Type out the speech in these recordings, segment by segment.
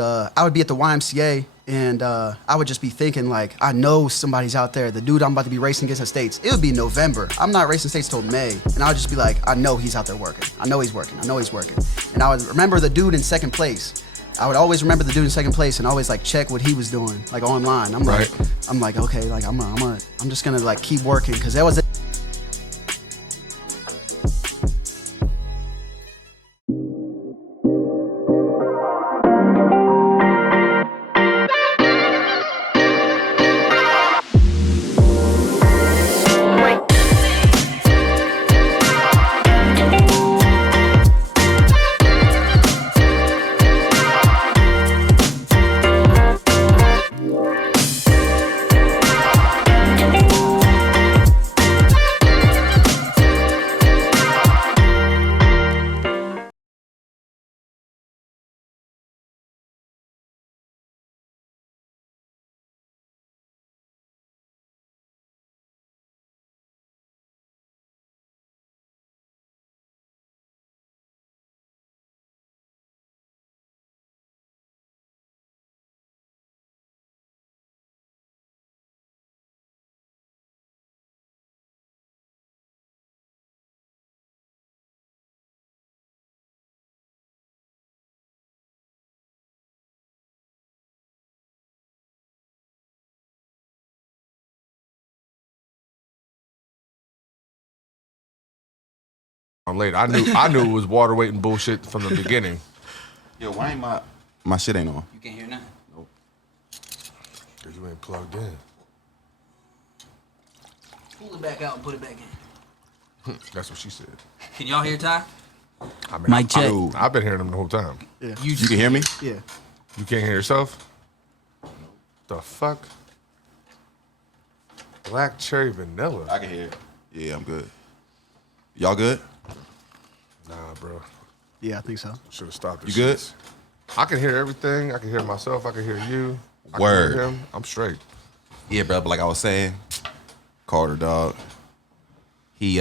I would be at the YMCA, and I would just be thinking, like, I know somebody's out there. The dude I'm about to be racing against in States, it would be November. I'm not racing States till May, and I would just be like, I know he's out there working. I know he's working. I know he's working. And I would remember the dude in second place. I would always remember the dude in second place and always like check what he was doing, like online. I'm like, okay, like I'm just gonna like keep working, because there was a I'm late. I knew it was water weight and bullshit from the beginning. Yo, why ain't my shit ain't on? You can't hear nothing? Nope. Cause you ain't plugged in. Pull it back out and put it back in. That's what she said. Can y'all hear Ty? I mean, Mic check. I've been hearing them the whole time. yeah. You can hear me? Yeah. You can't hear yourself? The fuck? Black cherry vanilla. I can hear it. Yeah, I'm good. Y'all good? Nah, bro. Yeah, I think so. Should have stopped. You good? I can hear everything. I can hear myself. I can hear you. I can Word. hear him. I'm straight. Yeah, bro, but like I was saying, Carter, dog, he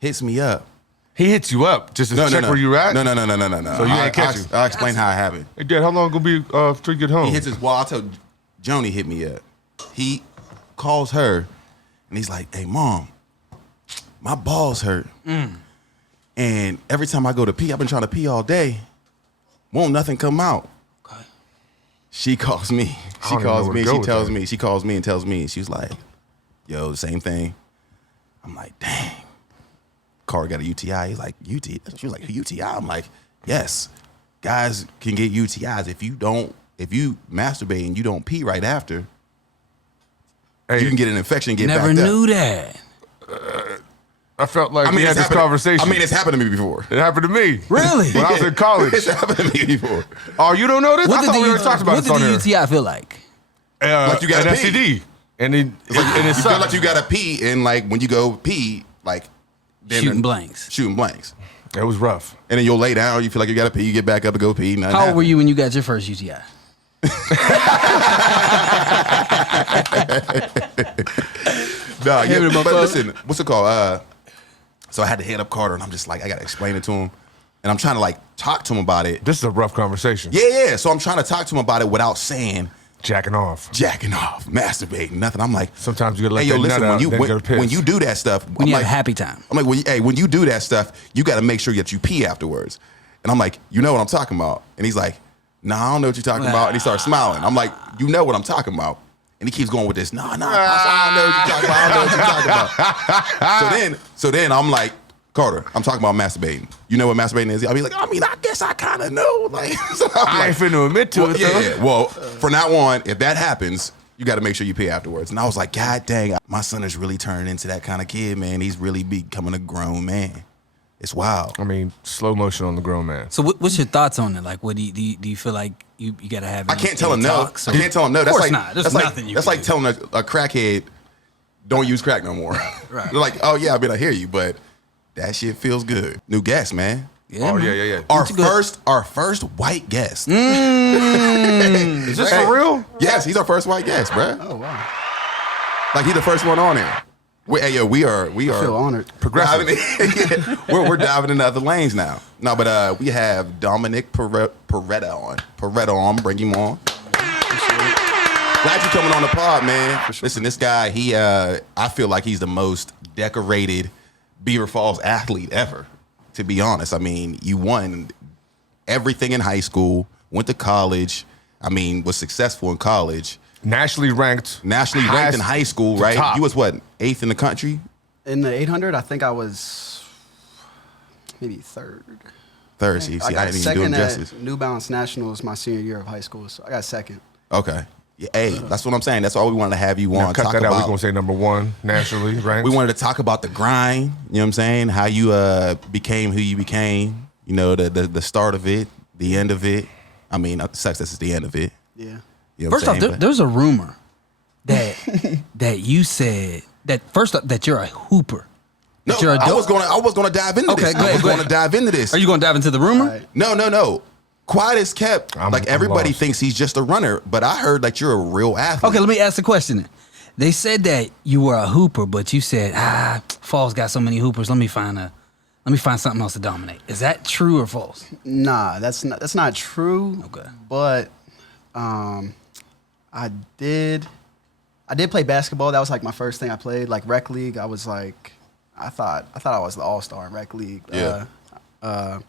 hits me up. He hits you up just to check where you at? No. So you ain't catch him? I'll explain how it happened. Hey, Dad, how long gonna be till you get home? He hits his wall. I'll tell Joni hit me up. He calls her, and he's like, hey, Mom, my balls hurt. And every time I go to pee, I've been trying to pee all day, won't nothing come out. Okay. She calls me. I don't even know where to go with that. She calls me and tells me, she's like, yo, the same thing. I'm like, dang. Carter got a UTI. He's like, UTI? She was like, UTI? I'm like, yes. Guys can get UTIs. If you masturbate and you don't pee right after, Hey, you can get an infection and get Never backed up. knew that. I felt like we had this conversation. I mean, it's happened to me before. It happened to me. Really? When I was in college. It's happened to me before. Oh, you don't know this? I thought we already talked about what this on did the here. UTI feel like? Like you gotta an pee. STD. And it You sucks. feel like you gotta pee, and like when you go pee, like then Shooting blanks. Shooting blanks. It was rough. And then you'll lay down, you feel like you gotta pee, you get back up to go pee. How old were you when you got your first UTI? Nah, Hey, yeah, my but phone. listen, what's it called? So I had to hit up Carter, and I'm just like, I gotta explain it to him, and I'm trying to like talk to him about it. This is a rough conversation. Yeah. So I'm trying to talk to him about it without saying Jacking off. masturbating, nothing. I'm like, Sometimes you gotta let hey, yo, that listen, nut out, then go to piss. when you do that stuff, When I'm you like, have a happy time. I'm like, when you do that stuff, you got to make sure that you pee afterwards. And I'm like, you know what I'm talking about? And he's like, nah, I don't know what you're talking about. And he starts smiling. I'm like, you know what I'm talking about? And he keeps going with this, nah, Pops, I don't know what you're talking about. I don't know what you're talking about. so then I'm like, Carter, I'm talking about masturbating. You know what masturbating is? I'll be like, I mean, I guess I kind of know. Like, so I ain't finna admit to it, though. yeah. Well, from now on, if that happens, you got to make sure you pee afterwards. And I was like, God dang, my son is really turning into that kind of kid, man. He's really becoming a grown man. It's wild. I mean, slow motion on the grown man. So what's your thoughts on it? Like, what do you feel like you got to have? I can't tell him no. I can't tell him no. Of course not. There's nothing you That's can like do. telling a crackhead, don't use crack no more. Right. They're like, oh yeah, I mean, I hear you, but that shit feels good. New guest, man. Yeah, Oh, man. yeah. Our first white guest. Is this for real? Yes, he's our first white guest, bruh. Oh wow. Like he's the first one on here. We are I feel honored. Progressive. We're diving into other lanes now. No, but we have Domenic Peretta on. I'm gonna bring him on. Glad you coming on the pod, man. Sure. Listen, this guy, I feel like he's the most decorated Beaver Falls athlete ever, to be honest. I mean, you won everything in high school, went to college, was successful in college. Nationally ranked in high school, right? Top. You was what, 8th in the country? In the 800, I think I was maybe third. Third, see, I didn't even do him justice. New Balance Nationals my senior year of high school, so I got second. Okay. Yeah, hey, that's what I'm saying. That's why we wanted to have you on. Cut that out. We're going to say number 1 nationally ranked. We wanted to talk about the grind, you know what I'm saying? How you became who you became, the start of it, the end of it. It sucks this is the end of it. Yeah. You know First off, there's a rumor that that you said that you're a hooper. No, I was gonna dive into this. I was going to dive into this. Are you going to dive into the rumor? Right. No. Quiet as kept. Everybody thinks he's just a runner, but I heard that you're a real athlete. Okay, let me ask the question. They said that you were a hooper, but you said, Falls got so many hoopers. Let me find something else to dominate. Is that true or false? Nah, that's not true. Okay. But I did play basketball. That was like my first thing I played, like rec league. I was like, I thought I was the all-star in rec league. Yeah. And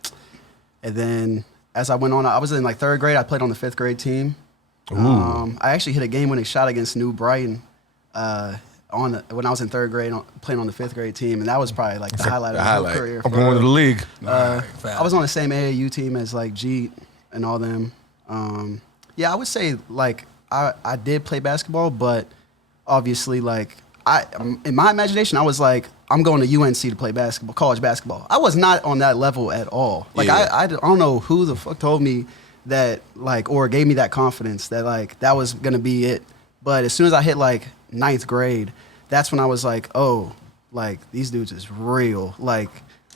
then as I went on, I was in like 3rd grade. I played on the 5th grade team. I actually hit a game-winning shot against New Brighton when I was in 3rd grade, playing on the 5th grade team, and that was probably like the highlight of my career. I'm going to the league. I was on the same AAU team as like Jeet and all them. Yeah, I would say like I did play basketball, but obviously like in my imagination, I was like, I'm going to UNC to play basketball, college basketball. I was not on that level at all. Like I don't know who the fuck told me that, like, or gave me that confidence that like that was gonna be it. But as soon as I hit like 9th grade, that's when I was like, oh, like these dudes is real. Like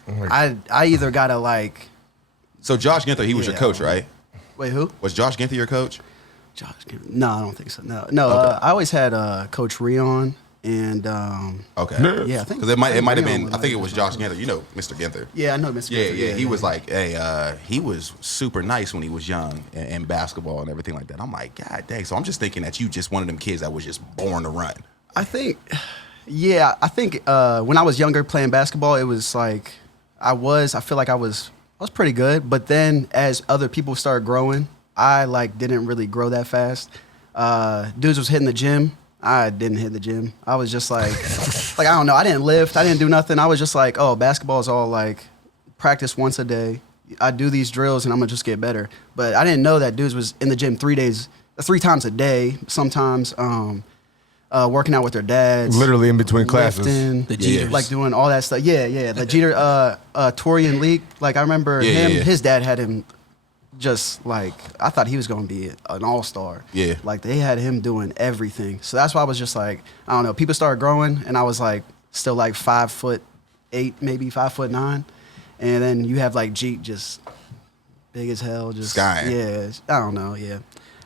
I either gotta like. So Josh Ginther, he was your coach, right? Wait, who? Was Josh Ginther your coach? No, I don't think so. No. Okay. I always had Coach Rion and okay. Yeah, I think because it might have been. I think it was Josh Ginther. You know, Mr. Ginther. Yeah, I know Mr. Ginther. Yeah. He was like, hey, he was super nice when he was young in basketball and everything like that. I'm like, God dang. So I'm just thinking that you just one of them kids that was just born to run. I think when I was younger playing basketball, it was like I feel like I was pretty good. But then as other people started growing, I like didn't really grow that fast. Dudes was hitting the gym. I didn't hit the gym. I was just like, I don't know. I didn't lift. I didn't do nothing. I was just like, oh, basketball is all like practice once a day. I do these drills and I'm gonna just get better. But I didn't know that dudes was in the gym 3 times a day, sometimes working out with their dads. Literally in between classes. Lifting, the Jeters. like doing all that stuff. Yeah. The Jeter, Torian Leak. Like I remember his dad had him just like, I thought he was going to be an all-star. Yeah. Like they had him doing everything. So that's why I was just like, I don't know, people started growing and I was like still like 5'8", maybe 5'9". And then you have like Jeet just big as hell. Just skying. Yeah. I don't know. Yeah.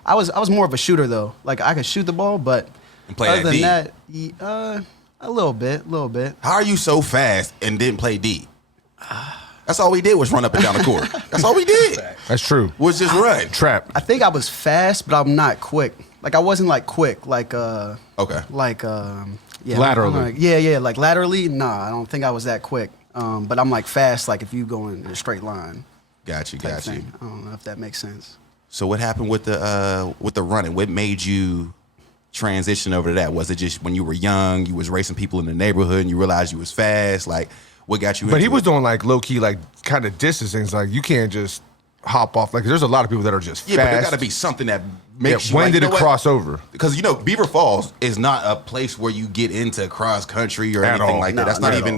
I was more of a shooter though. Like I could shoot the ball, but and play other than D. that, a little bit. How are you so fast and didn't play D? That's all we did was run up and down the court. That's all we did. That's true. Was just run. Trap. I think I was fast, but I'm not quick. Like I wasn't like quick, like okay. Like yeah, laterally. Like, yeah, like laterally. Nah, I don't think I was that quick. But I'm like fast, like if you go in a straight line. Got you. Thing. I don't know if that makes sense. So what happened with the running? What made you transition over to that? Was it just when you were young, you was racing people in the neighborhood and you realized you was fast? Like what got you into But he was it? doing like low key, like kind of distance things. Like you can't just hop off. Like there's a lot of people that are just yeah, fast. but there got to be something that makes you. When like, did you it know what? cross over? Because Beaver Falls is not a place where you get into cross country or At anything all. like that. No, That's not not at even. all.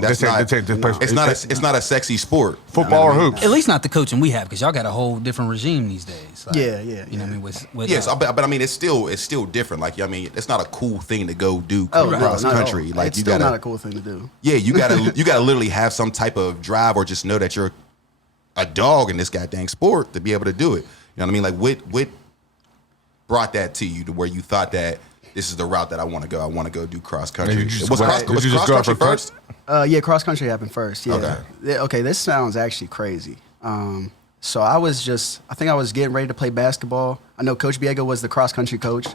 That's not. It's not a sexy sport. Football or hoops. At least not the coaching we have, because y'all got a whole different regime these days. Like, Yeah. You know what I mean? With Yes, but I mean it's still different. Like I mean, it's not a cool thing to go do Oh, no, cross not at all. country. Like it's you still gotta. not a cool thing to do. Yeah, you gotta literally have some type of drive or just know that you're a dog in this goddamn sport to be able to do it. You know what I mean? Like what brought that to you to where you thought that this is the route that I want to go. I want to go do cross country. Did you just Was go- cross, did was you just cross go out country for fun? first? Yeah, cross country happened first. Yeah. Okay. Okay, this sounds actually crazy. So I think I was getting ready to play basketball. I know Coach Biega was the cross country coach.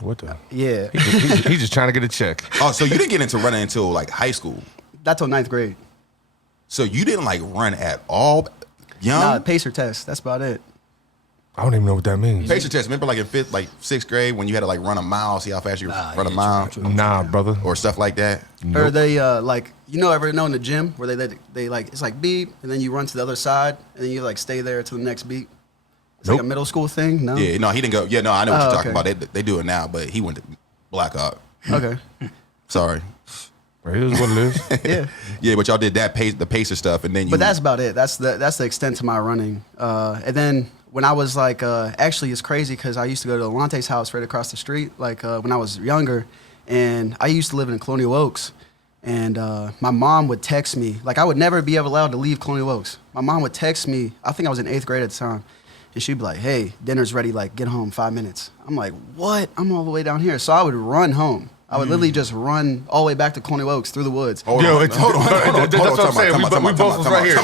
What the? Yeah, He's just trying to get a check. Oh, so you didn't get into running until like high school. that's till 9th grade. So you didn't like run at all young? Nah, pacer test. That's about it. I don't even know what that means. Pacer test. Remember like in 6th grade when you had to like run a mile, see how fast you run a mile Nah, brother. or stuff like that? Or they like ever know in the gym where they like it's like beep and then you run to the other side and then you like stay there to the next beat. It's like a middle school thing. No. Yeah, no, he didn't go. Yeah, no, I know what you're talking okay. about. They do it now, but he went to Blackhawk. Okay. Sorry. It is what it is. Yeah. Yeah, but y'all did the pacer stuff, and then you. But that's about it. That's the extent to my running. And then when I was like, actually, it's crazy because I used to go to Alante's house right across the street, like when I was younger, and I used to live in Colonial Oaks, and my mom would text me. Like I would never be allowed to leave Colonial Oaks. My mom would text me. I think I was in 8th grade at the time, and she'd be like, "Hey, dinner's ready. Like get home 5 minutes." I'm like, "What? I'm all the way down here." So I would run home. I would literally just run all the way back to Colonial Oaks through the woods. Hold on. That's what I'm saying. We both was right here.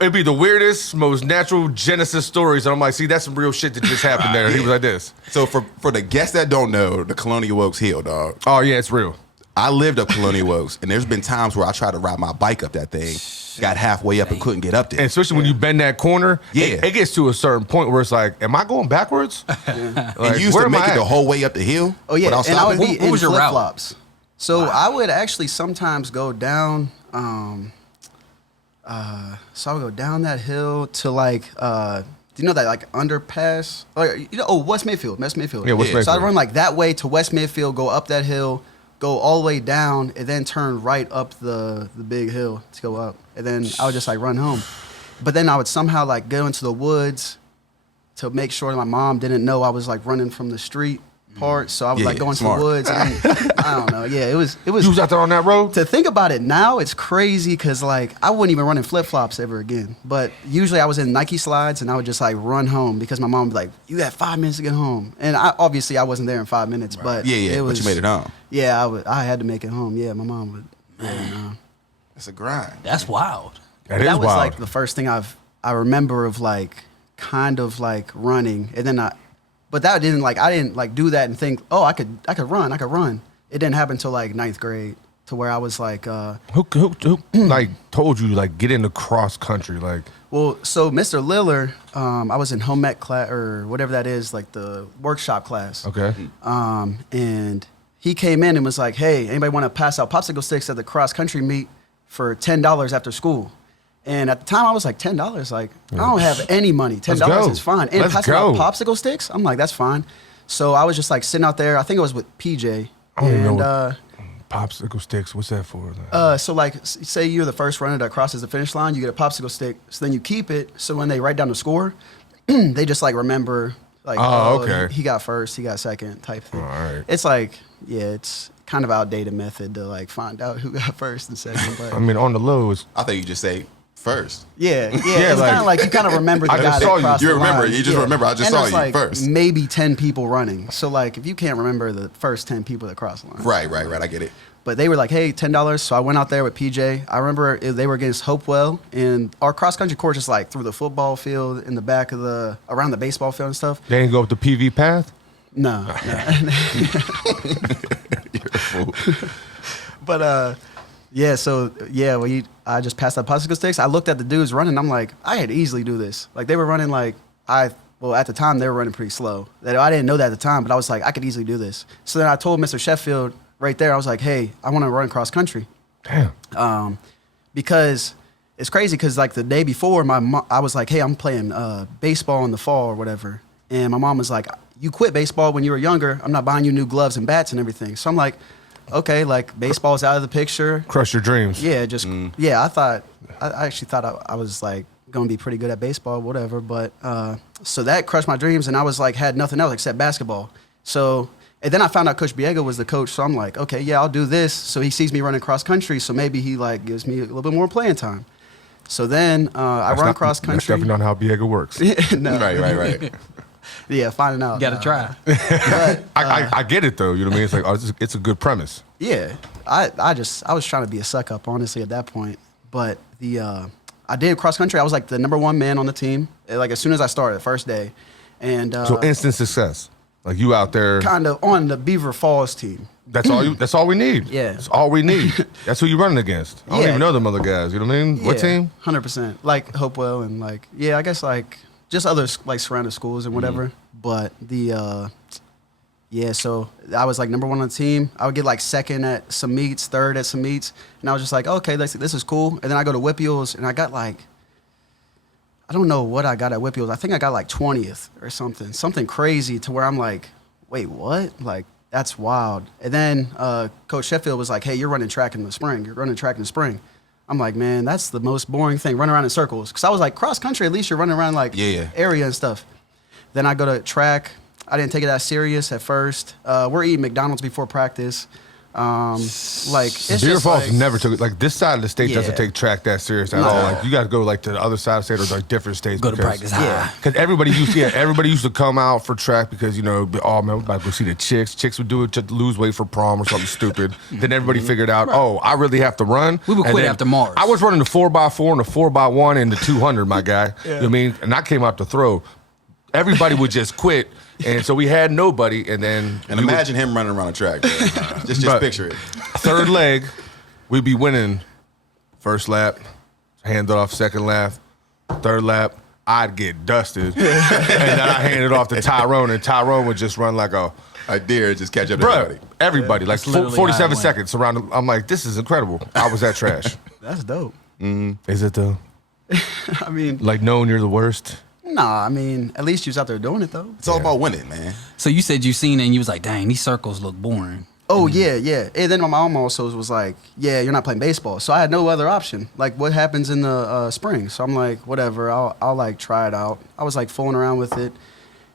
It'd be the weirdest, most natural Genesis stories. And I'm like, see, that's some real shit that just happened there. And he was like this. So for the guests that don't know, the Colonial Oaks Hill, dog. Oh, yeah, it's real. I lived up Colonial Oaks, and there's been times where I tried to ride my bike up that thing, got halfway up and couldn't get up there. And especially when you bend that corner, Yeah. it gets to a certain point where it's like, am I going backwards? Like, And you used where to am make I it the at? whole way up the hill. Oh yeah, without and I would stopping? be What in was your flip route? flops. So I would actually sometimes go down. So I would go down that hill to like, do you know that like underpass? West Midfield, West Midfield. Yeah, West So I Midfield. would run like that way to West Midfield, go up that hill, go all the way down, and then turn right up the big hill to go up, and then I would just like run home. But then I would somehow like go into the woods to make sure my mom didn't know I was like running from the street part. So I would Yeah, like go into smart. the woods. And I don't know. Yeah, it was. You was out there on that road? To think about it now, it's crazy because like I wouldn't even run in flip flops ever again. But usually I was in Nike slides and I would just like run home because my mom would be like, "You got 5 minutes to get home," and obviously I wasn't there in 5 minutes. But Yeah, it was, but you made it home. Yeah, I had to make it home. Yeah, my mom would. Man, It's a grind. That's wild. That is that was wild. like the first thing I remember of like kind of like running, and then but that didn't like I didn't like do that and think, oh, I could run. It didn't happen until like 9th grade, to where I was like, Who like told you like get into cross country? Like, well, so Mr. Liller, I was in home ec class or whatever that is, like the workshop class. okay, And he came in and was like, "Hey, anybody want to pass out popsicle sticks at the cross country meet for $10 after school?" And at the time, I was like, $10? Like, I don't have any money. $10 go. is fine. And Let's passing go. out popsicle sticks? I'm like, that's fine. So I was just like sitting out there. I think it was with PJ. I don't even know And popsicle sticks. What's that for? Like, so like, say you're the first runner that crosses the finish line, you get a popsicle stick. So then you keep it. So when they write down the score, they just like remember, like, Oh, okay. he got first, he got second type thing. All right. It's like, yeah, it's kind of outdated method to like find out who got first and second. But I mean, on the low, it's I thought you just say first. yeah, Yeah, it's like, kind of like you kind of remember the I guy just that saw you. crossed You the remember. line. You just remember, I just And saw there's, you like, first. Maybe 10 people running. So like, if you can't remember the first 10 people that crossed the line, Right. I get it. But they were like, "Hey, $10." So I went out there with PJ. I remember they were against Hopewell, and our cross country course is like through the football field, in the back of around the baseball field and stuff. they didn't go up the PV path. No. You're a fool. But yeah. So yeah, I just passed out popsicle sticks. I looked at the dudes running. I'm like, I could easily do this. Like they were running like well, at the time they were running pretty slow. That I didn't know that at the time, but I was like, I could easily do this. So then I told Mr. Sheffield right there, I was like, hey, I want to run cross country. Damn. Because it's crazy because like the day before, I was like, hey, I'm playing baseball in the fall or whatever. And my mom was like, you quit baseball when you were younger. I'm not buying you new gloves and bats and everything. So I'm like, okay, like baseball's out of the picture. Crush your dreams. Yeah, I actually thought I was like going to be pretty good at baseball, whatever. But so that crushed my dreams, and I was like, had nothing else except basketball. So, and then I found out Coach Biega was the coach. So I'm like, okay, yeah, I'll do this. So he sees me running cross country. So maybe he like gives me a little bit more playing time. So then I run cross That's country. definitely not how Biega works. No. Right. Yeah, finding out. You got to try. But, I get it though. You know what I mean? It's like it's a good premise. yeah, I was trying to be a suck up, honestly, at that point. But I did cross country. I was like the #1 man on the team. Like as soon as I started, the first day, and So instant success. Like you out there. kind of on the Beaver Falls team. That's all we need. Yeah. That's all we need. That's who you running against. I don't Yeah. even know them other guys. You know what I mean? What team? 100%. Like Hopewell and like I guess like just other like surrounding schools and whatever. But so I was like #1 on the team. I would get like second at some meets, third at some meets, and I was just like, okay, this is cool. And then I go to Whipples and I got like, I don't know what I got at Whipples. I think I got like 20th or something crazy to where I'm like, wait, what? Like that's wild. And then Coach Sheffield was like, hey, you're running track in the spring. You're running track in the spring. I'm like, man, that's the most boring thing, running around in circles. Because I was like, cross country, at least you're running around like area and stuff. Then I go to track. I didn't take it that serious at first. We're eating McDonald's before practice. Like it's Beaver just Falls like, never took it. Like this side of the state doesn't Yeah. take track that serious at all. Like you got to go like to the other side of the state or like different states. Go to practice high. Because everybody used to come out for track because oh man, we're about to go see the chicks. Chicks would do it to lose weight for prom or something stupid. Then everybody figured out, oh, I really have to run. We would And quit then after Mars. I was running the 4x4 and the 4x1 and the 200, my guy. You know what I mean? And I came out to throw. Everybody would just quit. And so we had nobody, and then And imagine him running around a track. Bro. just But- picture it. third leg, we'd be winning first lap, hand off second lap, third lap, I'd get dusted. And then I hand it off to Tyrone, and Tyrone would just run like a deer just catch up to bruh, everybody. Like That's literally 47 how it went. seconds around. I'm like, this is incredible. I was that trash. That's dope. Is it though? I mean, Like knowing you're the worst? nah. I mean, at least you was out there doing it though. It's all about winning, man. So you said you seen it and you was like, dang, these circles look boring. Oh yeah. And then my mom also was like, yeah, you're not playing baseball. So I had no other option. Like, what happens in the spring? So I'm like, whatever. I'll like try it out. I was like fooling around with it,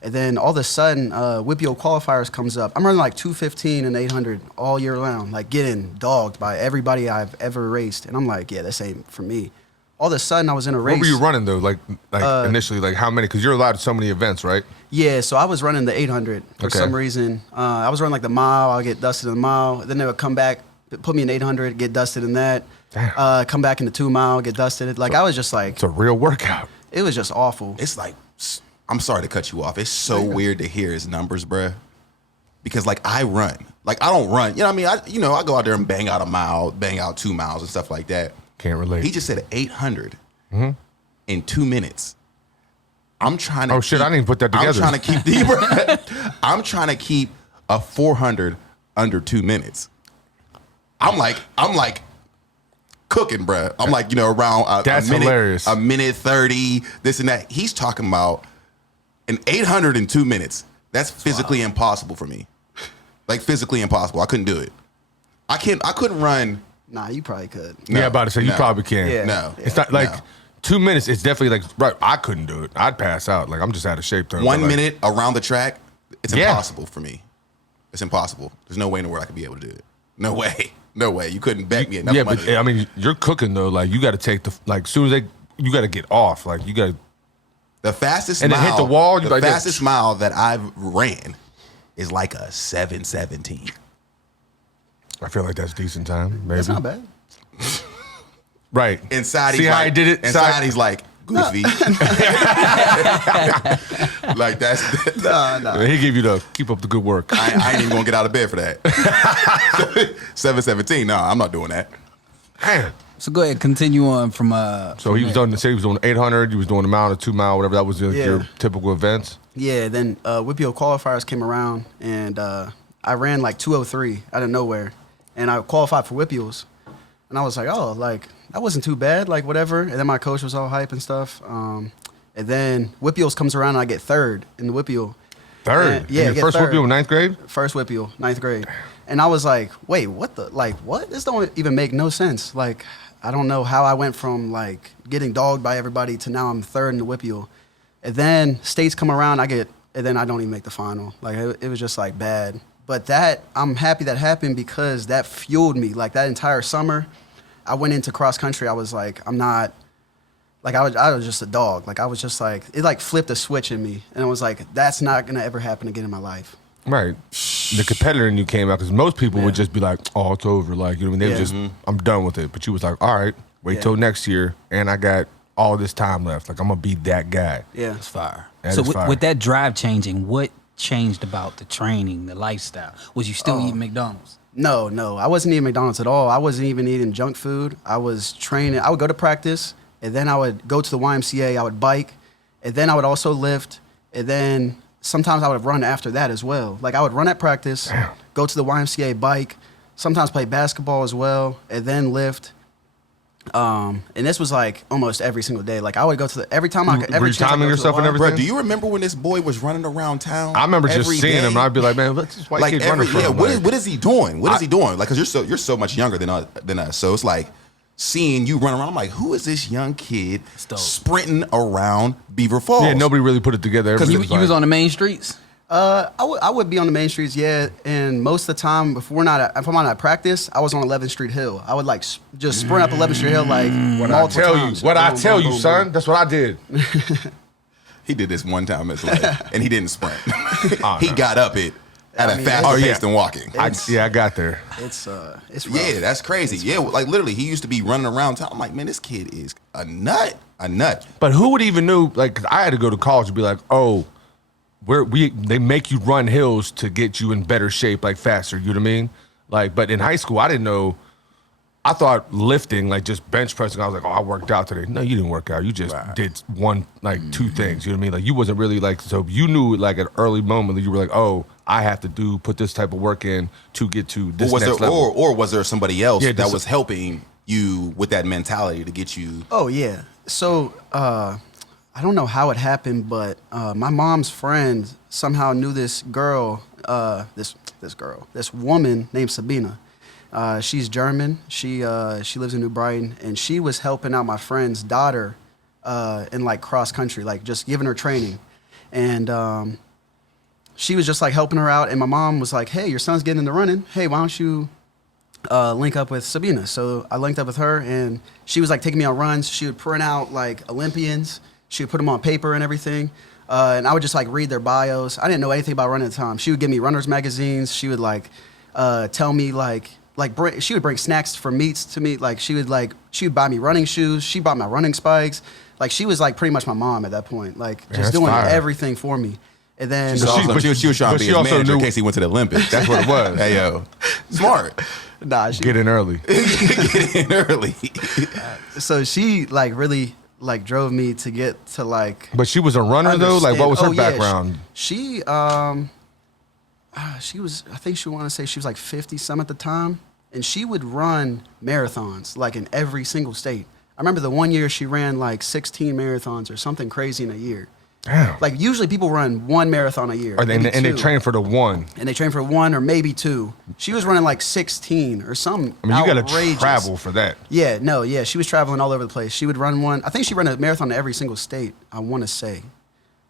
and then all of a sudden, Whippio qualifiers comes up. I'm running like 215 and 800 all year round, like getting dogged by everybody I've ever raced, and I'm like, yeah, this ain't for me. All of a sudden, I was in a race. What were you running though? Like initially, like how many? Because you're allowed so many events, right? Yeah, so I was running the 800 for Okay. some reason. I was running like the mile. I'll get dusted in the mile. Then they would come back, put me in 800, get dusted in that. Damn. Come back in the 2 mile, get dusted. Like I was just like, It's a real workout. it was just awful. It's like, I'm sorry to cut you off. It's so weird to hear his numbers, bruh. Because like I run, like I don't run. You know what I mean? I go out there and bang out a mile, bang out 2 miles and stuff like that. Can't relate. He just said 800 in 2 minutes. I'm trying to. Oh, shit, I didn't even put that together. I'm trying to keep I'm trying to keep a 400 under 2 minutes. I'm like cooking, bruh. I'm like, around That's a minute, hilarious. a minute 30, this and that. He's talking about an 800 in 2 minutes. That's physically impossible for me. Like physically impossible. I couldn't do it. I couldn't run. Nah, you probably could. No, yeah, about to say you no. probably can. Yeah. No. It's not like No. 2 minutes. It's definitely like right. I couldn't do it. I'd pass out. Like I'm just out of shape. Though. 1 But, like, minute around the track, it's Yeah. impossible for me. It's impossible. There's no way in the world I could be able to do it. No way. No way. You couldn't bet me enough Yeah, money. but I mean, you're cooking though. Like you got to take as soon as you got to get off. Like you got to. The fastest And then mile, hit the wall, you the like this. fastest mile that I've ran is like a 7:17. I feel like that's decent time. Maybe. That's not bad. Right. Inside, See he's how like, I did it? Inside, he's like goofy. Like that's. Nah. He gave you the keep up the good work. I ain't even gonna get out of bed for that. 7:17. No, I'm not doing that. Damn. So go ahead, continue on from So he was there. doing. Say he was doing 800. He was doing a mile, a 2 mile, whatever. That was your Yeah. typical events. Yeah, then Whippio qualifiers came around, and I ran like 203 out of nowhere, and I qualified for Whippios, and I was like, oh, like that wasn't too bad, like whatever. And then my coach was all hype and stuff. And then Whippios comes around, and I get third in the Whippio. Third. And- yeah, In your get first third. whoopie in ninth grade. First Whippio, 9th grade. And I was like, wait, what the, like, what? This don't even make no sense. Like, I don't know how I went from, like, getting dogged by everybody to now I'm third in the Whippio. And then states come around, and then I don't even make the final. Like, it was just, like, bad. But I'm happy that happened because that fueled me. Like, that entire summer, I went into cross country. I was like, I'm not Like I was just a dog. Like I was just like, it like flipped a switch in me. And I was like, that's not going to ever happen again in my life. Right. The competitor in you came out because most people would just be like, oh, it's over. Like, you know what I mean? They would just, I'm done with it. But you was like, all right, wait till next year. And I got all this time left. Like, I'm going to be that guy. Yeah. It's fire. That So is fire. with that drive changing, what changed about the training, the lifestyle? Was you still eating McDonald's? No, I wasn't eating McDonald's at all. I wasn't even eating junk food. I was training. I would go to practice, and then I would go to the YMCA. I would bike, and then I would also lift, and then sometimes I would run after that as well. Like I would run at practice, go to the YMCA, bike, sometimes play basketball as well, and then lift. And this was like almost every single day. Like I would go to every time I could. Were you timing yourself and everything? Bro, do you remember when this boy was running around town? I remember just every seeing day? him, and I'd be like, man, what's this white Like kid running from? what is he doing? What is he doing? Like, cause you're so much younger than us. So it's like seeing you run around. I'm like, who is this young kid dope. sprinting around Beaver Falls? Yeah, nobody really put it together. Because Everybody you was like, on the main streets? I would be on the main streets, yeah. And most of the time, if I'm not at practice, I was on 11th Street Hill. I would like just sprint up 11th Street Hill like multiple times. What I Boom, tell boom, you, boom, son. boom. That's what I did. He did this one time in his life, and he didn't sprint. He got up it at a mean, faster it's- pace than walking. I got there. It's rough. Yeah, that's crazy. Yeah, like literally, he used to be running around town. I'm like, man, this kid is a nut. But who would even knew? Like, 'cause I had to go to college and be like, oh, they make you run hills to get you in better shape, like faster. You know what I mean? Like, but in high school, I didn't know. I thought lifting, like just bench pressing, I was like, oh, I worked out today. No, you didn't work out. You just did two things. You know what I mean? Like, you wasn't really like, so you knew like at an early moment that you were like, oh, I have to put this type of work in to get to this next level. Or was there somebody else Yeah, that was helping you with that mentality to get you? Oh yeah. So I don't know how it happened, but my mom's friend somehow knew this girl, this woman named Sabina. She's German. She lives in New Brighton, and she was helping out my friend's daughter in like cross country, like just giving her training, and she was just like helping her out. And my mom was like, "Hey, your son's getting into running. Hey, why don't you link up with Sabina?" So I linked up with her, and she was like taking me on runs. She would print out like Olympians. She would put them on paper and everything. And I would just like read their bios. I didn't know anything about running at the time. She would give me runners magazines. She would like tell me she would bring snacks for meets to me. Like she would buy me running shoes. She bought my running spikes. Like she was like pretty much my mom at that point. Like just that's doing fire. everything for me. And then She was trying to be his manager in case he went to the Olympics. That's what it was. Hey, yo. Smart. she Get in early. Get in early. so she like really like drove me to get to like. But she was a runner though. Like, what was her yeah, background? She was, I think she wanted to say she was like 50 some at the time, and she would run marathons like in every single state. I remember the one year she ran like 16 marathons or something crazy in a year. Damn. Like usually people run one marathon a year. And maybe they two. train for the one. And they train for one or maybe two. She was running like 16 or some I mean, you got to outrageous. travel for that. Yeah, she was traveling all over the place. She would run one. I think she ran a marathon in every single state, I want to say.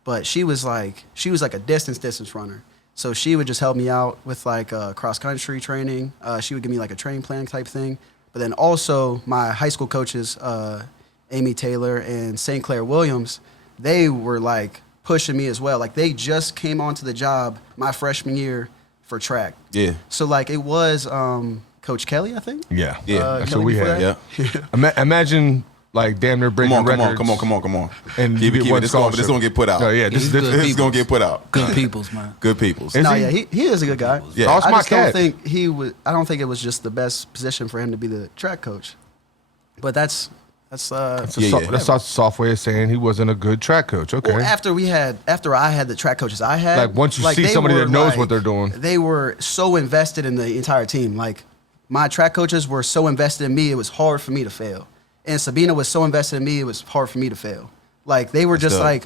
But she was like a distance runner. So she would just help me out with like cross country training. She would give me like a training plan type thing. But then also my high school coaches, Amy Taylor and St. Clair Williams, they were like pushing me as well. Like they just came onto the job my freshman year for track. Yeah. So like it was Coach Kelly, I think. Yeah. Yeah. That's Kelly what we before had. that? Yeah. Imagine like damn near breaking records. Come on. And keep you it. get one This scholarship. going to get put out. Oh, yeah. This good is going to get put out. Good peoples, man. Good peoples. Is No, he? yeah, he is a good guy. Yeah. Oh, it's I my just don't cat. think he was. I don't think it was just the best position for him to be the track coach. But that's That's Yeah. that's a soft way of saying he wasn't a good track coach. Okay. well, after I had the track coaches I had. Like, once you see they somebody that were, knows what they're doing. They were so invested in the entire team. Like my track coaches were so invested in me, it was hard for me to fail. And Sabina was so invested in me, it was hard for me to fail. Like they were just dope. like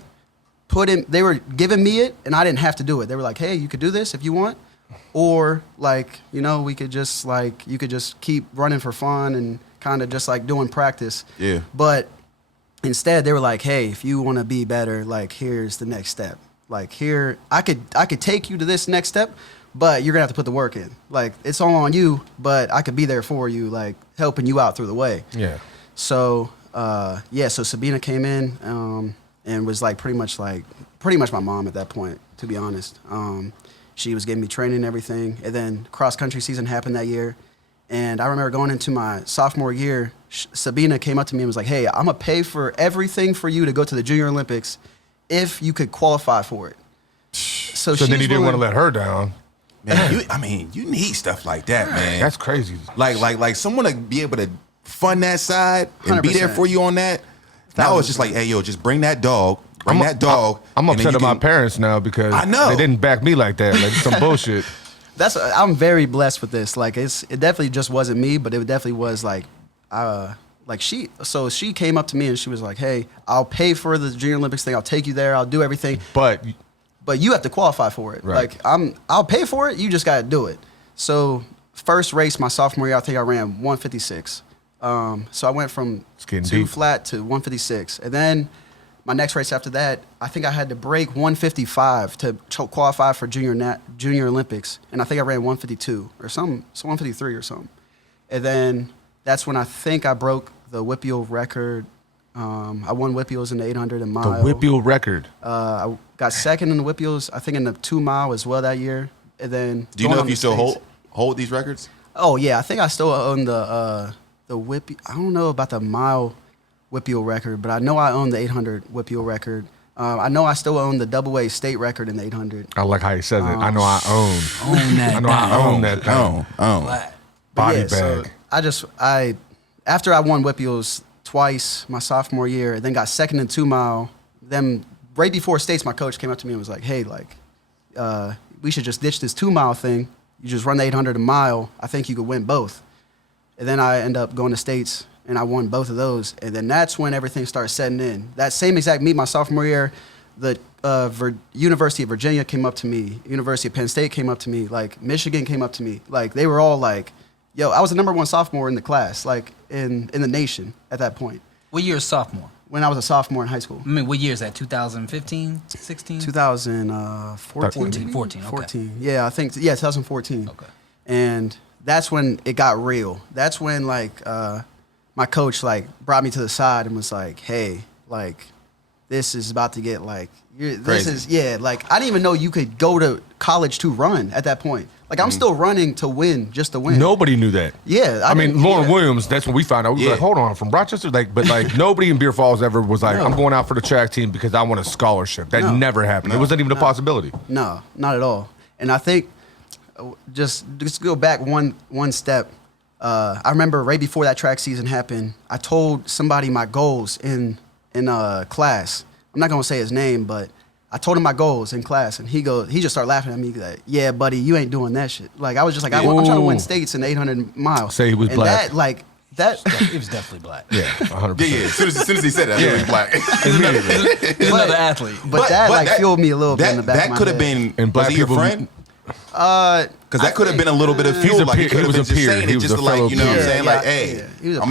they were giving me it, and I didn't have to do it. They were like, "Hey, you could do this if you want," or like, we could just like you could just keep running for fun and kind of just like doing practice. Yeah. But instead, they were like, "Hey, if you want to be better, like here's the next step. Like here, I could take you to this next step, but you're gonna have to put the work in. Like it's all on you, but I could be there for you, like helping you out through the way." Yeah. So So Sabina came in and was like pretty much my mom at that point, to be honest. She was giving me training and everything. And then cross country season happened that year. And I remember going into my sophomore year, Sabina came up to me and was like, hey, I'm going to pay for everything for you to go to the Junior Olympics if you could qualify for it. So then you didn't want to let her down. Man, you need stuff like that, man. That's crazy. Like someone to be able to fund that side and be there 100%. for you on that. Now it's just like, hey, yo, just bring that dog. I'm upset at my parents now because I know they didn't back me like that. Like some bullshit. I'm very blessed with this. Like it definitely just wasn't me, but it definitely was like she came up to me and she was like, hey, I'll pay for the Junior Olympics thing. I'll take you there. I'll do everything. But you have to qualify for it. Right. Like I'll pay for it. You just got to do it. So first race my sophomore year, I think I ran 156. So I went from getting 2 deep. flat to 156. And then my next race after that, I think I had to break 155 to qualify for Junior Olympics. And I think I ran 152 or something, so 153 or something. And then that's when I think I broke the WIPIO record. I won WIPIOs in the 800 and mile. the WIPIO record. I got second in the WIPIOs, I think in the 2 mile as well that year. And then Do you know if you still hold these records? Oh yeah, I think I still own the WIPIO. I don't know about the mile WIPIO record, but I know I own the 800 WIPIO record. I know I still own the AA state record in the 800. I like how he says it. I know I own. Own that. I know I own that thing. But Body yeah, so bag. after I won WIPIOs twice my sophomore year, then got second in 2 mile. Then right before states, my coach came up to me and was like, "Hey, we should just ditch this 2 mile thing. You just run the 800 a mile. I think you could win both." And then I end up going to states, and I won both of those. And then that's when everything started setting in. That same exact meet my sophomore year, the University of Virginia came up to me, University of Penn State came up to me, like Michigan came up to me. Like they were all like, yo, I was the #1 sophomore in the class, like in the nation at that point. What year is sophomore? When I was a sophomore in high school. I mean, what year is that? 2015, 16? 2014. 14, okay. 14. Yeah, I think, 2014. Okay. And that's when it got real. That's when my coach brought me to the side and was like, hey, this is about to get I didn't even know you could go to college to run at that point. I'm still running to win, just to win. Nobody knew that. Yeah. I mean, Lauren Williams, that's when we found out. We were like, hold on, from Rochester? But nobody in Beaver Falls ever was like, I'm going out for the track team because I want a scholarship. That never happened. It wasn't even a possibility. No, not at all. And I think, just go back one step. I remember right before that track season happened, I told somebody my goals in class. I'm not going to say his name, but I told him my goals in class, and he just started laughing at me like, yeah, buddy, you ain't doing that shit. I was just like, I'm trying to win states in 800 miles. Say he was black. He was definitely black. Yeah, 100%. Yeah. As soon as he said that, he was black. He's another athlete. But that fueled me a little bit in the back of my That could have head. been, And black was he your people- friend? Because that could have been a little bit of fuel. He He could have was been a just peer. saying He it was just a to fellow you know what I'm peer. saying? Yeah, he was a I'm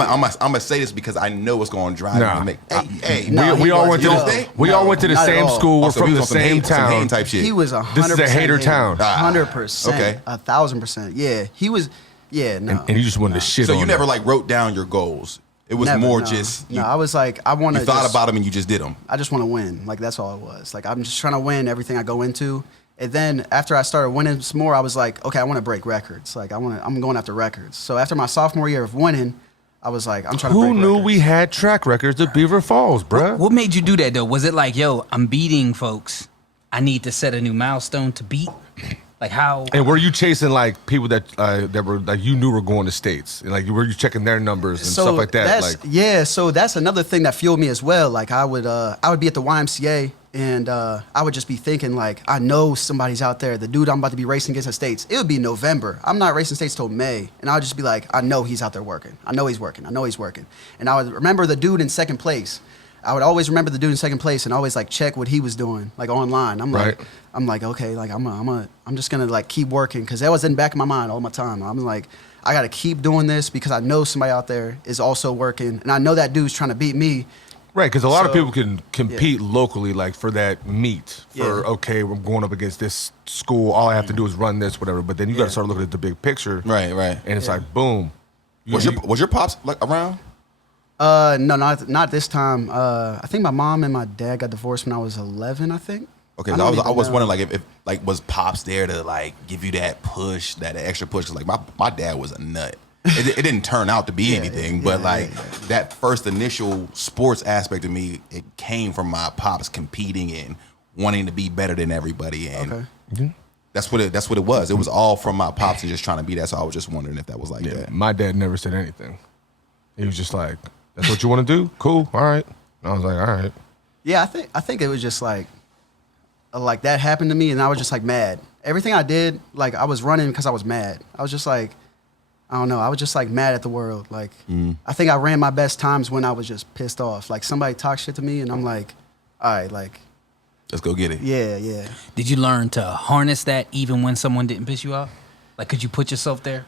going to say this because I know what's going to drive Nah. me. Hey, No, we he all wasn't. went to No. the, we all went to the Not at same all. school. We're Also, from he the was on some same Hain- some Hain town. type shit. He was 100%. This is a hater town. 100%. Okay. 1,000%. Yeah, he was. Yeah, no. And you just wanted to shit So on you never him. wrote down your goals. It was Never, more no. just No, I was like, I want you to. thought about them and you just did them. I just want to win. That's all it was. I'm just trying to win everything I go into. And then after I started winning some more, I was like, okay, I want to break records. I'm going after records. So after my sophomore year of winning, I was like, I'm trying to break Who knew records. we had track records at Beaver Falls, bruh? What made you do that, though? Was it like, yo, I'm beating folks. I need to set a new milestone to beat? How? And were you chasing people that were you knew were going to states? And were you checking their numbers and stuff like that? So that's another thing that fueled me as well. I would be at the YMCA and I would just be thinking I know somebody's out there. The dude I'm about to be racing against at states. It would be November. I'm not racing states till May, and I would just be like, I know he's out there working. I know he's working. And I would remember the dude in second place. I would always remember the dude in second place and always check what he was doing online. I'm like, okay, I'm just gonna keep working because that was in the back of my mind all my time. I'm like, I gotta keep doing this because I know somebody out there is also working, and I know that dude's trying to beat me. Right, because a lot of people can compete locally, for that meet. Okay, we're going up against this school. All I have to do is run this, whatever. But then you got to start looking at the big picture. Right. And it's boom. Was your pops around? No, not this time. I think my mom and my dad got divorced when I was 11, I think. Okay, I so don't I was even wondering know. like if like was Pops there to like give you that push, that extra push? 'Cause like my dad was a nut. It didn't turn out to be anything, but like that first initial sports aspect of me, it came from my pops competing and wanting to be better than everybody, and that's what it was. It was all from my pops and just trying to be that. So I was just wondering if that was like that. My dad never said anything. He was just like, "That's what you want to do? Cool, all right." And I was like, "All right." Yeah, I think it was just like that happened to me, and I was just like mad. Everything I did, like I was running because I was mad. I was just like, I don't know. I was just like mad at the world. Like I think I ran my best times when I was just pissed off. Like somebody talked shit to me, and I'm like, all right, like Let's go get it. yeah. Did you learn to harness that even when someone didn't piss you off? Like, could you put yourself there?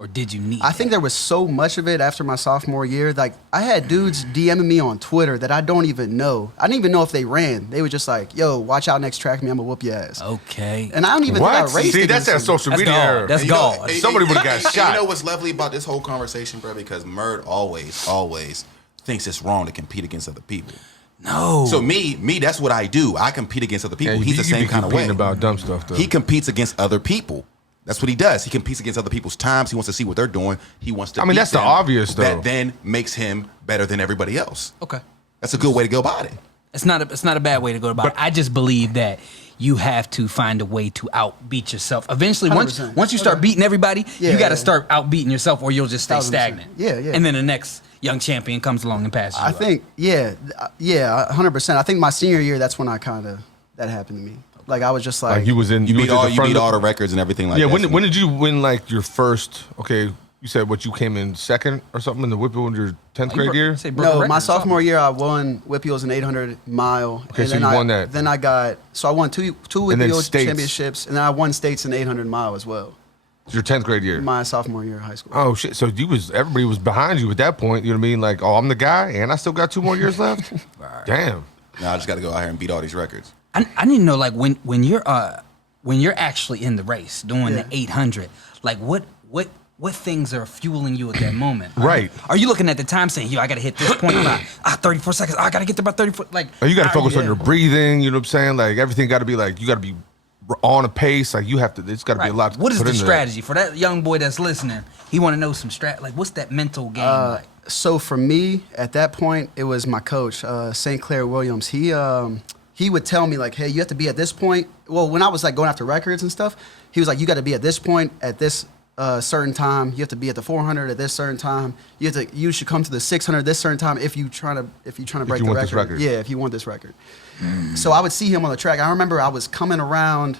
Or did you need I think there was so much of it after my sophomore year. Like I had dudes DMing me on Twitter that I don't even know. I didn't even know if they ran. They were just like, "Yo, watch out next track me. I'm gonna whoop your ass." Okay. And I don't even What? think I raced. See, that's against that them. social That's media gone. era. That's And you know- gone. and- Somebody would've got and shot. You know what's lovely about this whole conversation, bro? Because Murd always thinks it's wrong to compete against other people. No. So me, that's what I do. I compete against other people. Yeah, He's you the be same kind of way. competing about dumb stuff though. He competes against other people. That's what he does. He competes against other people's times. He wants to see what they're doing. He wants to. I mean, beat that's the them. obvious, though. That then makes him better than everybody else. Okay. That's a good way to go about it. It's not a bad way to go about it. I just believe that you have to find a way to outbeat yourself. Eventually, once 100%. you start beating everybody, Yeah, you got to yeah. start outbeating yourself, or you'll just stay 1000%. stagnant. Yeah. And then the next young champion comes along and passes you. I up. think, yeah, 100%. I think my senior year, that's when that happened to me. Like I was just like, like you was in. You was beat at all the you front beat of- all the records and everything like Yeah. that. When did you win like your first? Okay, you said what you came in second or something in the Whipple in your 10th grade year. Say broke a no, record my or something. sophomore year, I won Whippeals in 800 mile. Okay, and so then you I won that. Then I won two And then Whippeals states. championships, and then I won states in 800 mile as well. Your 10th grade year. My sophomore year of high school. Oh shit! So everybody was behind you at that point. You know what I mean? Like, oh, I'm the guy, and I still got 2 more years left. Damn. Now I just got to go out here and beat all these records. I need to know, like, when you're actually in the race doing Yeah. the 800, like what things are fueling you at that moment? Right. Are you looking at the time saying, yo, I got to hit this point by 34 seconds. I got to get there by 34. Like, You got to focus on yeah. your breathing. You know what I'm saying? Like everything got to be like you got to be on a pace. Like you have to. It's got to be a lot. What is put the into that. strategy for that young boy that's listening? He want to know some Like, what's that mental game like? So for me, at that point, it was my coach, St. Clair Williams. He would tell me like, hey, you have to be at this point. Well, when I was like going after records and stuff, he was like, you got to be at this point at this certain time. You have to be at the 400 at this certain time. You should come to the 600 this certain time if you trying to break you the want this record. Yeah, if you want this record. So I would see him on the track. I remember I was coming around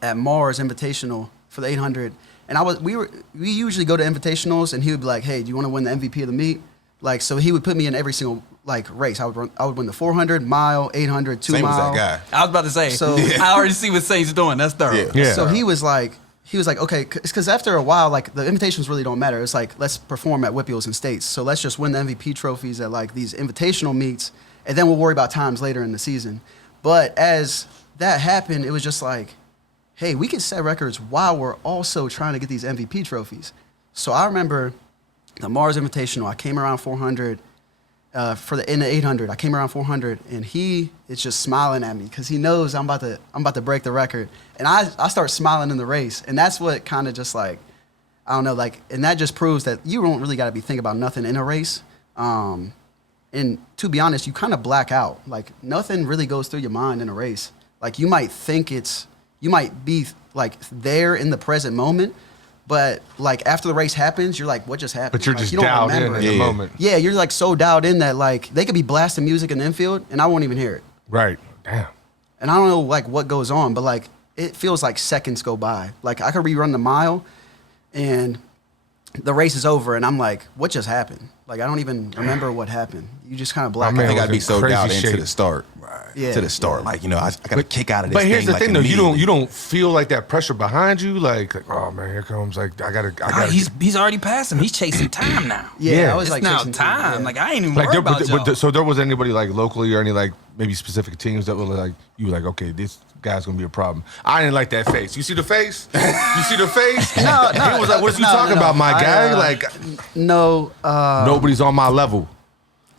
at Mars Invitational for the 800, and we usually go to invitationals, and he would be like, hey, do you want to win the MVP of the meet? Like, so he would put me in every single like race. I would win the 400 mile, 800, 2 Same as mile. that guy. I was about to say, So- I already see what Saint's doing. That's thorough. Yeah. Yeah. So he was like, okay, because after a while, like the invitations really don't matter. It's like, let's perform at Whippeals and States. So let's just win the MVP trophies at like these invitational meets, and then we'll worry about times later in the season. But as that happened, it was just like, hey, we can set records while we're also trying to get these MVP trophies. So I remember the Mars Invitational, I came around 400. In the 800, I came around 400, and he is just smiling at me because he knows I'm about to break the record, and I start smiling in the race, and that's what kind of just like, I don't know, like, and that just proves that you don't really got to be thinking about nothing in a race, and to be honest, you kind of black out, like nothing really goes through your mind in a race, like you might be like there in the present moment. But like after the race happens, you're like, what just happened? But you're Like, just you don't dialed in remember in it. the Yeah. moment. Yeah, you're like so dialed in that like they could be blasting music in the infield and I won't even hear it. Right. Damn. And I don't know like what goes on, but like it feels like seconds go by. Like I could rerun the mile and the race is over and I'm like, what just happened? Like I don't even remember what happened. You just kind of black My man I think was I'd be in so crazy dialed into shape. the start. Right. to the start. Like, I got to kick out of this. But here's thing, the like, thing, though. You immediately. don't feel like that pressure behind you. Like, oh man, here comes. Like, I gotta. He's already passed him. He's chasing time now. Yeah, I was It's like now chasing time. yeah. Like I ain't even Like, worried about y'all. so there was anybody like locally or any like maybe specific teams that were like you were like, okay, this guy's gonna be a problem. I didn't like that face. You see the face? You see the face? No, He was like, what are you talking about, my guy? Like, No. nobody's on my level.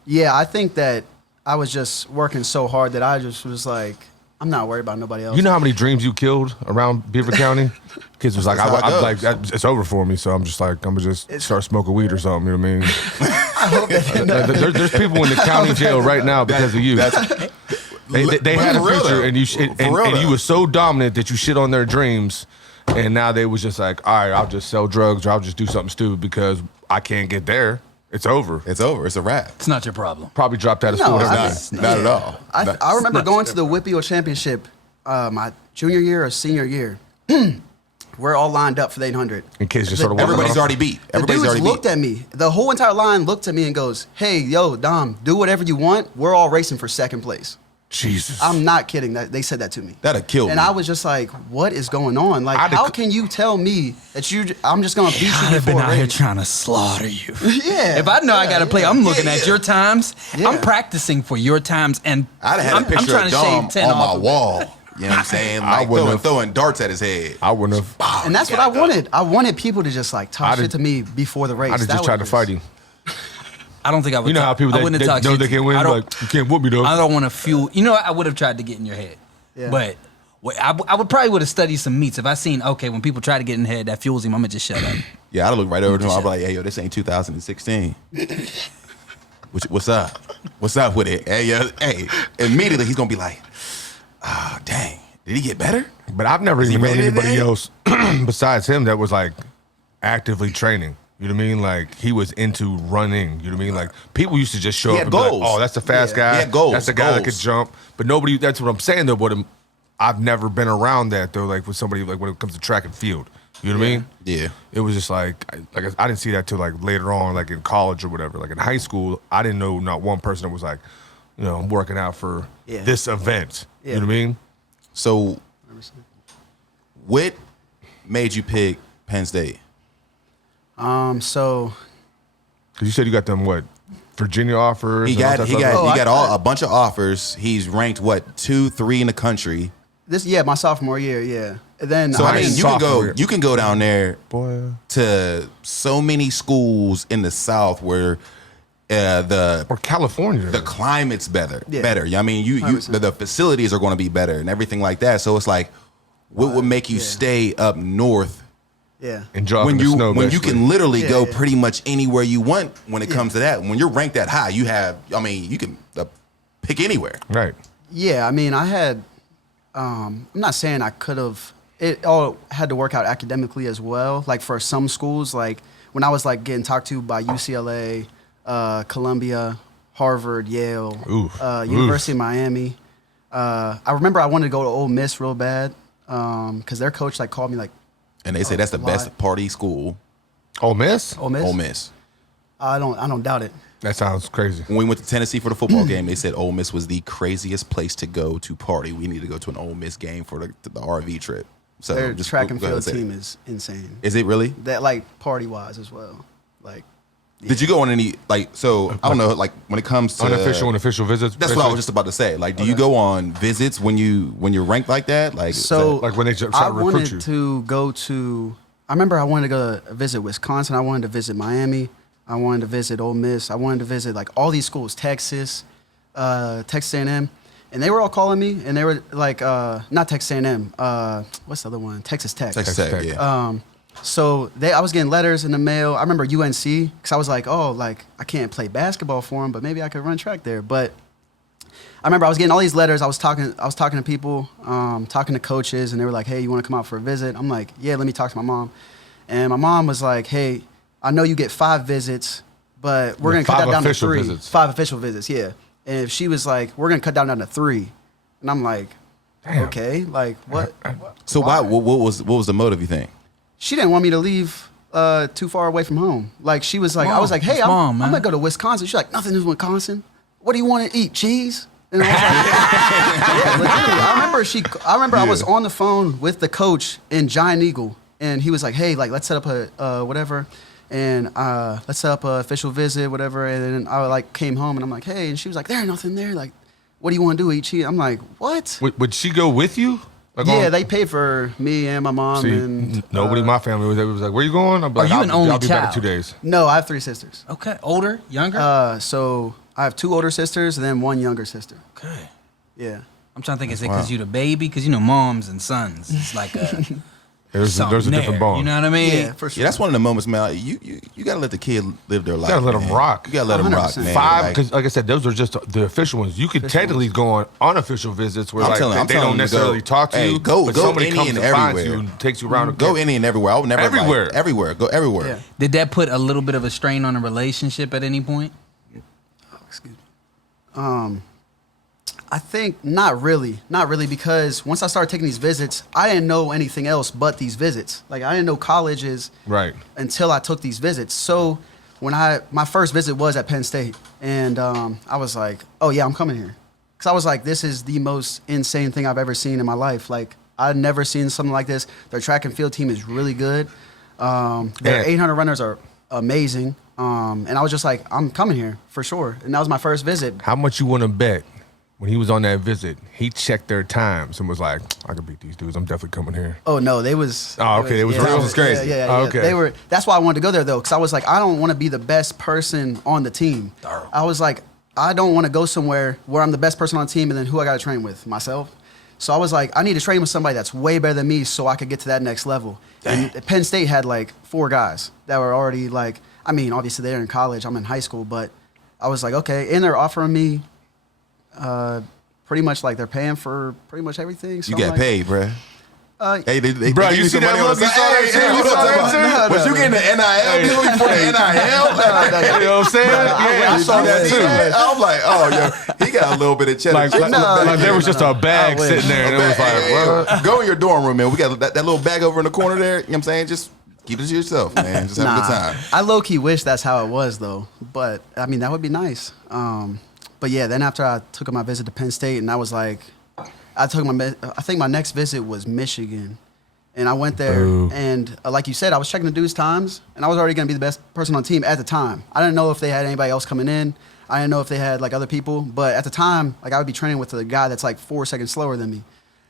Yeah, I think that I was just working so hard that I just was like, I'm not worried about nobody else. You know how many dreams you killed around Beaver County? Kids was like, That's how it I'm goes. like, it's over for me. So I'm just like, I'm gonna just start smoking weed or something. You know what I mean? There's people in the county jail right now because of you. They had a For real, future, though. and you For real, and you though. were so dominant that you shit on their dreams, and now they was just like, all right, I'll just sell drugs or I'll just do something stupid because I can't get there. It's over. It's over. It's a wrap. It's not your problem. Probably dropped out of No, school. and I everything. Not at all. I remember going to the Whitfield Championship my junior year or senior year. We're all lined up for the 800. In case you're sort of Everybody's already beat. The Everybody's dudes already looked beat. at me. The whole entire line looked at me and goes, hey, yo, Dom, do whatever you want. We're all racing for second place. Jesus. I'm not kidding. They said that to me. That'd kill And me. I was just like, what is going on? Like, I'd how have- can you tell me that I'm just going to beat I'd you have been before a out here race? trying to slaughter you. Yeah. If I know I got to play, I'm looking at your times. Yeah. I'm practicing for your times, and I'd have had I'm a picture trying of to Dom shave 10 on my off of it. wall. You know what I'm saying? Like wouldn't have. throwing darts at his head. I wouldn't have. And that's what I wanted. I wanted people to just like talk I'd shit have- to me before the race. I'd have That just tried to was fight him. I don't think I would. You know how people I that wouldn't have talked know shit they to you. can win, I don't- like, you can't whoop me though. I don't want to fuel. You know, I would have tried to get in your head, Yeah. but I would probably would have studied some meets if I seen when people try to get in the head that fuels him. I'm gonna just shut up. Yeah, I'd look right over to him. I'd be like, hey, yo, this ain't 2016. What's up? What's up with it? Hey, yo, hey. Immediately, he's going to be like, ah, dang. Did he get better? But I've never Is he even met ready anybody today? else besides him that was like actively training. You know what I mean? Like he was into running. You know what I mean? Like people used to just show He up had and be like, goals. "Oh, that's the fast Yeah. guy. He had goals, That's the guy that could goals. jump." But nobody. That's what I'm saying though. But I've never been around that though. Like with somebody like when it comes to track and field. You know what I mean? Yeah. It was just like I didn't see that till like later on, like in college or whatever. Like in high school, I didn't know not one person that was like, I'm working out for Yeah. this event. Yeah. You know what I mean? So, what made you pick Penn State? So Because you said you got them what Virginia offers. He and all got that he stuff? got Oh, he got I- a bunch of offers. He's ranked 2, 3 in the country. my sophomore year, yeah. And then So I mean, Nice you can sophomore. go down there Boy. to so many schools in the South where the Or California. climate's better. Yeah. Better. I mean, 100%. the facilities are going to be better and everything like that. So it's like, what would make you Yeah. stay up north yeah. and drop when in the snow, you basically. can literally Yeah, go yeah. pretty much anywhere you want when it comes to that. When you're ranked that high, you can pick anywhere. Right. Yeah, I mean, I had. I'm not saying I could have. It all had to work out academically as well. Like for some schools, like when I was like getting talked to by UCLA, Columbia, Harvard, Yale, Oof. University of Miami. I remember I wanted to go to Ole Miss real bad because their coach like called me like And they say that's the Why? best party school. Ole Miss? Ole Miss. Ole Miss. I don't doubt it. That sounds crazy. When we went to Tennessee for the football game, they said Ole Miss was the craziest place to go to party. We need to go to an Ole Miss game for the RV trip. So Their just track and go ahead field say it. team is insane. Is it really? That like party wise as well. Like Did you go on any So I don't know. Like when it comes to Unofficial and official visits. That's what I was just about to say. Like, do you go on visits when you're ranked like that? Like, So Like when they try I to recruit wanted you. to go to. I remember I wanted to go visit Wisconsin. I wanted to visit Miami. I wanted to visit Ole Miss. I wanted to visit like all these schools, Texas, Texas A&M, and they were all calling me. And they were like, not Texas A&M. What's the other one? Texas Tech. Texas Texas Tech, Tech. yeah. So I was getting letters in the mail. I remember UNC because I was like, oh, like I can't play basketball for them, but maybe I could run track there. But I remember I was getting all these letters. I was talking to people, talking to coaches, and they were like, hey, you want to come out for a visit? I'm like, yeah, let me talk to my mom. And my mom was like, hey, I know you get 5 visits, but we're Yeah, going to cut 5 that down to official 3. visits. 5 official visits, yeah. And if she was like, we're going to cut down to 3. And I'm like, Damn. okay, like what? So why? What was the motive? You think? She didn't want me to leave too far away from home. Like she was like, I Mom, was like, hey, it's I'm mom, gonna man. go to Wisconsin. She's like, nothing is Wisconsin. What do you want to eat? Cheese? And I was like, I was on the phone with the coach in Giant Eagle, and he was like, "Hey, like let's set up a whatever, and let's set up a official visit, whatever." And then I like came home, and I'm like, "Hey," and she was like, "There ain't nothing there. Like, what do you want to do? Eat cheese?" I'm like, "What?" Would she go with you? Like Yeah, they paid for me and my mom. See, and nobody in my family was like, "Where you going?" I'm like, you an only I'll be back in child? 2 days. No, I have 3 sisters. Okay, older, younger. So I have 2 older sisters and then 1 younger sister. Okay. Yeah. I'm trying to think, is it because you the baby? Because moms and sons, it's like a There's a something different there, bond. You know what I mean? Yeah, for sure. Yeah, that's one of the moments, man. You gotta let the kid live their life. gotta let 'em man. rock. You gotta let them rock, 100%. man. 5, because like I said, those are just the official ones. You could technically go on unofficial visits where I'm like telling they them don't to necessarily go. talk to Hey, you. go but somebody any comes and and finds everywhere. you and takes you around. Go any and everywhere. I would never Everywhere. everywhere. Go everywhere. Yeah. Did that put a little bit of a strain on a relationship at any point? Excuse me. I think not really, because once I started taking these visits, I didn't know anything else but these visits. Like I didn't know colleges Right. until I took these visits. So when my first visit was at Penn State, and I was like, oh yeah, I'm coming here, because I was like, this is the most insane thing I've ever seen in my life. Like I've never seen something like this. Their track and field team is really good. Their 800 runners are amazing. And I was just like, I'm coming here for sure. And that was my first visit. How much you want to bet when he was on that visit? He checked their times and was like, I could beat these dudes. I'm definitely coming here. Oh no, they was. Oh, okay, it was real? It was crazy. Yeah, Oh, okay. They were. That's why I wanted to go there though, because I was like, I don't want to be the best person on the team. I was like, I don't want to go somewhere where I'm the best person on the team and then who I got to train with myself. So I was like, I need to train with somebody that's way better than me so I could get to that next level. And Penn State had like 4 guys that were already like, I mean, obviously they're in college. I'm in high school, but I was like, okay, and they're offering me. Pretty much like they're paying for pretty much everything. So You I'm got like, paid, bruh. Hey, they Bro, give you see some that money on look? the You saw side. that Hey, shit? hey, You what saw I'm that talking about? shit? Was you getting the NIL? You looking for the NIL? You know what I'm saying? Yeah, I saw that too. I'm like, oh, yo, he got a little bit of cheddar. Like, chips. like there was just a bag I wish. sitting there, and it was like, what? Go in your dorm room, man. We got that little bag over in the corner there. You know what I'm saying? Just keep it to yourself, man. Just have a good time. I low-key wish that's how it was, though. But, I mean, that would be nice. But, yeah, then after I took my visit to Penn State, and I was like, I think my next visit was Michigan. And I went there, and like you said, I was checking the dudes' times, and I was already going to be the best person on the team at the time. I didn't know if they had anybody else coming in. I didn't know if they had, like, other people. But at the time, like, I would be training with a guy that's, like, 4 seconds slower than me.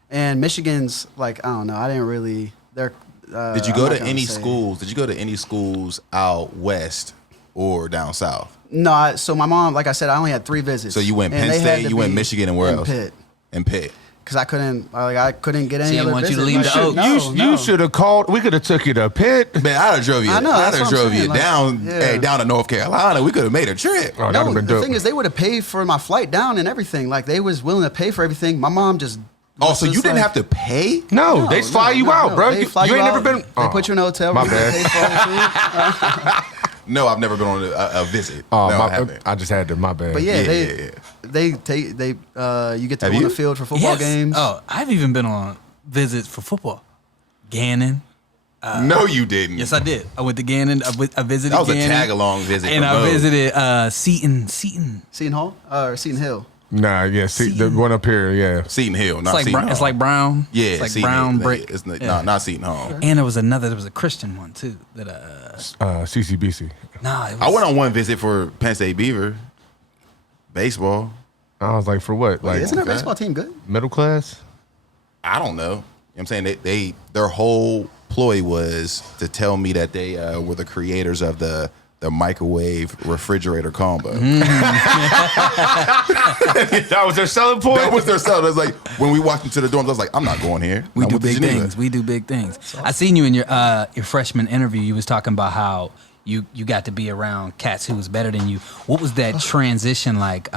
And Michigan's, like, I don't know. I didn't really – they're Did you I'm go not to gonna any say. schools? Did you go to any schools out west or down south? No, so my mom, like I said, I only had 3 visits. So you went And Penn they had State, to you went be Michigan, and where in else? Pitt. In Pitt. Because I couldn't get any She didn't other want you to visit. leave the Oak. You should have called. We could have took you to Pitt. Man, I'd have drove you. I know, I'd that's have what I'm drove you saying, like, down, yeah. hey, down to North Carolina. We could have made a trip. Oh, that'd No, have been the dope. thing is, they would have paid for my flight down and everything. Like, they was willing to pay for everything. My mom just... Oh, was so you just didn't like- have to pay? No, they fly you out, bro. They You, fly you ain't never out. been. They Oh, put you in a hotel my room. bad. They pay for all the food. No, I've never been on a visit. Oh, no, I my, haven't. I just had to. My bad. But yeah, Yeah. they you get to Have go on you? the field for football Yes. games. Oh, I've even been on visits for football. Gannon. No, you didn't. Yes, I did. I went to Gannon. I visited That was a Gannon. tag-along visit. And for I Mo. visited Seton. Seton Hall or Seton Hill. Nah, yeah. See the one up here. Yeah. Seton Hill, It's not like Seton Hall. it's like brown. Yeah, it's like Seton brown Hill. brick. It's not, Yeah. not Seton Hall. And there was a Christian one too. That CCBC. nah. It was, I went on one visit for Penn State Beaver baseball. I was like, for what? Like Isn't their okay. baseball team good? middle class? I don't know. You know what I'm saying? Their whole ploy was to tell me that they were the creators of the microwave refrigerator combo. That was their selling point. That was their stuff. That's like when we walked into the dorms, I was like, I'm not going here. we I do went to big Geneva. things. We do big things. I seen you in your freshman interview. You was talking about how you got to be around cats who was better than you. What was that transition like,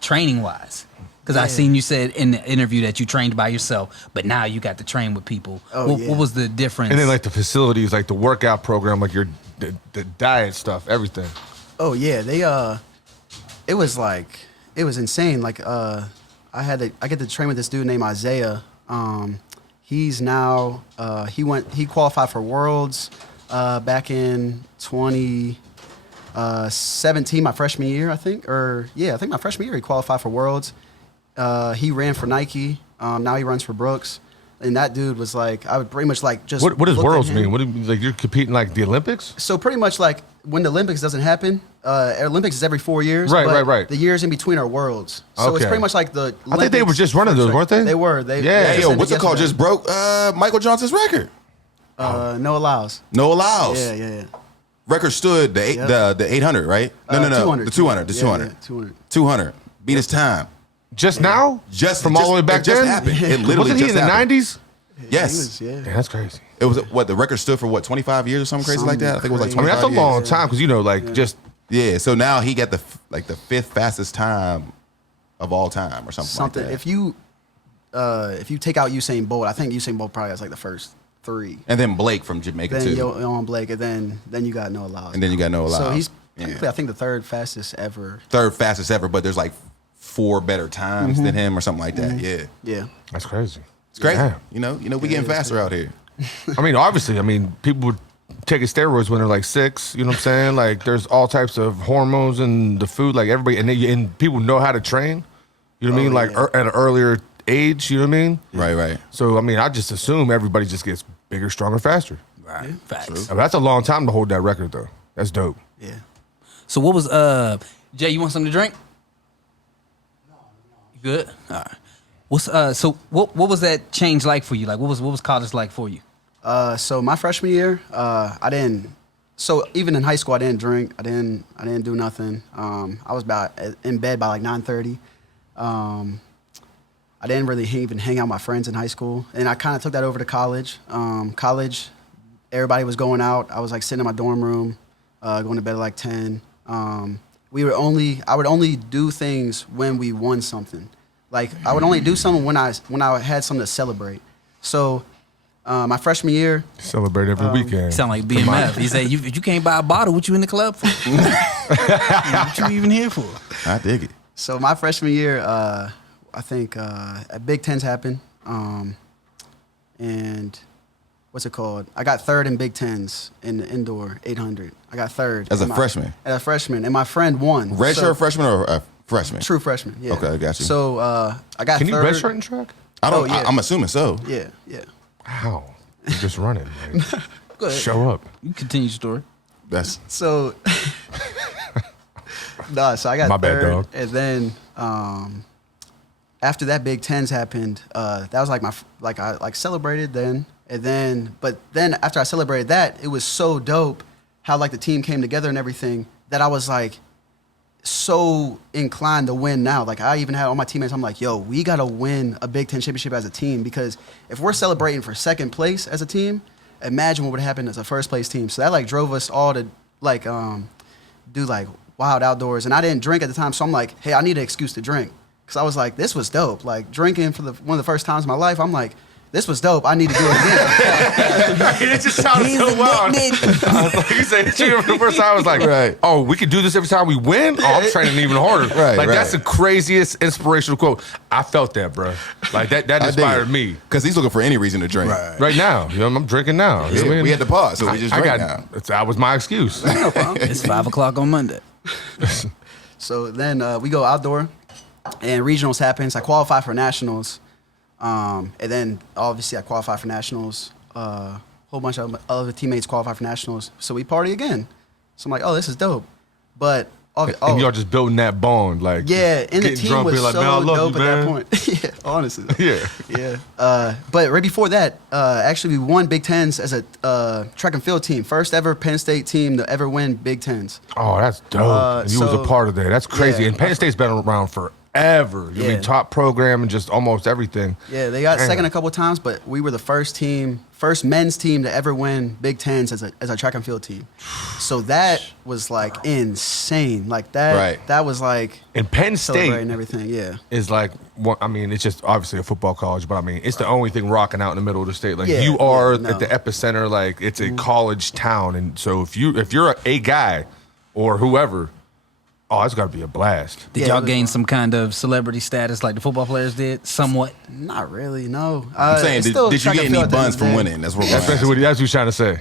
training wise? Because I seen you said in the interview that you trained by yourself, but now you got to train with people. Oh, What was the difference? And then like the facilities, like the workout program, like the diet stuff, everything. Oh yeah, they it was insane. Like I get to train with this dude named Isaiah. He's now he qualified for Worlds back in 2017, my freshman year, I think. I think my freshman year he qualified for Worlds. He ran for Nike. Now he runs for Brooks. And that dude was like, I would pretty much like just. What does looked at worlds him. mean? What do you, like you're competing like the Olympics? So pretty much like when the Olympics doesn't happen, Olympics is every 4 years. Right, but right. The years in between are worlds. So it's Okay. pretty much like the. I think they were just running those, weren't they? They were. Yeah. they Hey, just yo, ended what's it called? yesterday. Just broke Michael Johnson's record. No allows. No allows. Yeah. Record stood the 800, right? No. 200. The 200. The 200. Yeah, 200. 200. Beat his time. Just now? Just from all the way back it just then? happened. It literally Wasn't he just in the happened. 90s? Yes. He was, Yeah, that's crazy. It was what the record stood for 25 years or something crazy like that. I think it was like Something I mean, 25 that's a long years. time because, you know, like just Yeah, so now he got the fifth fastest time of all time or something like that. If you take out Usain Bolt, I think Usain Bolt probably has like the first 3. And then Blake from Jamaica Then too. Yohan Blake, and then you got no allows. And then you got no allows. So he's Yeah. technically, I think, the third fastest ever. Third fastest ever, but there's like 4 better times than him or something like that. Yeah. Yeah. that's crazy. It's great. Damn. You know, we getting faster out here. I mean, obviously, people would take steroids when they're like 6. You know what I'm saying? Like, there's all types of hormones in the food. Like everybody, and people know how to train. You know what I mean? Like yeah. at an earlier age. You know what I mean? Right. So I mean, I just assume everybody just gets bigger, stronger, faster. Right. Facts. I mean, that's a long time to hold that record, though. That's dope. Yeah. So what was Jay? You want something to drink? No. You good? All right. What's so what was that change like for you? Like what was college like for you? So my freshman year, I didn't. So even in high school, I didn't drink. I didn't do nothing. I was about in bed by like 9:30. I didn't really even hang out with my friends in high school, and I kind of took that over to college. College, everybody was going out. I was like sitting in my dorm room, going to bed at like 10. I would only do things when we won something. Like I would only do something when I had something to celebrate. So my freshman year, Celebrate every weekend. Sound like BMF. He said, "You can't buy a bottle. What you in the club for? What you even here for?" I dig it. so my freshman year, I think Big Tens happened, and what's it called? I got third in Big Tens in the indoor 800. I got third As a freshman? As a freshman, and my friend won. Redshirt freshman or a freshman? True freshman. Yeah. Okay, I got you. So I got Can you third. redshirt in track? I don't. yeah. I'm assuming so. Yeah. How? You're just running. Like, Go ahead. show up. You continue your story. That's So, so I got My bad, third, dog. and then after that Big Tens happened, that was like I celebrated then, but then after I celebrated that, it was so dope how like the team came together and everything that I was like so inclined to win now. Like I even had all my teammates, I'm like, yo, we gotta win a Big Ten championship as a team, because if we're celebrating for second place as a team, imagine what would happen as a first place team. So that like drove us all to like do like wild outdoors. And I didn't drink at the time, so I'm like, hey, I need an excuse to drink. Cause I was like, this was dope. Like drinking for one of the first times in my life, I'm like, this was dope. I need to do it again. It just sounded so wild. Like you said, for the first time, I was like, Right. oh, we can do this every time we win? Oh, I'm training even harder. Right, like, right. that's the craziest inspirational quote. I felt that, bro. Like, that inspired me. Because he's looking for any reason to drink. Right now. You know, I'm drinking now. You know what I mean? We had to pause, so we just drank now. That was my excuse. It's 5:00 on Monday. So then we go outdoor, and regionals happens. I qualify for nationals, and then obviously I qualify for nationals. A whole bunch of other teammates qualify for nationals, so we party again. So I'm like, oh, this is dope. But And y'all just building that bond, like yeah, and the getting team drunk, was being like, so man, I love dope you, at that man. point. Yeah, honestly. Yeah. Yeah. But right before that, actually, we won Big Tens as a track and field team. First ever Penn State team to ever win Big Tens. Oh, that's dope. And you was so- a part of that. That's crazy. Yeah. And Penn State's been around forever. I Yeah. mean, top program and just almost everything. Yeah, they got Damn. second a couple of times, but we were the first men's team to ever win Big Tens as a track and field team. So that was like insane. Like that. Right. That was like And Penn celebrating State everything. Yeah. is like, I mean, it's just obviously a football college, but I mean, it's the only thing rocking out in the middle of the state. Like Yeah, you are yeah, no. at the epicenter. Like it's a college town, and so if you're a guy or whoever, Oh, it's got to be a blast. Did Yeah, it y'all was gain fun. some kind of celebrity status like the football players did? Somewhat. Not really, no. I'm saying, it's did still you track get and any field at the end buns of the from day. winning? That's what That's what you're trying to say.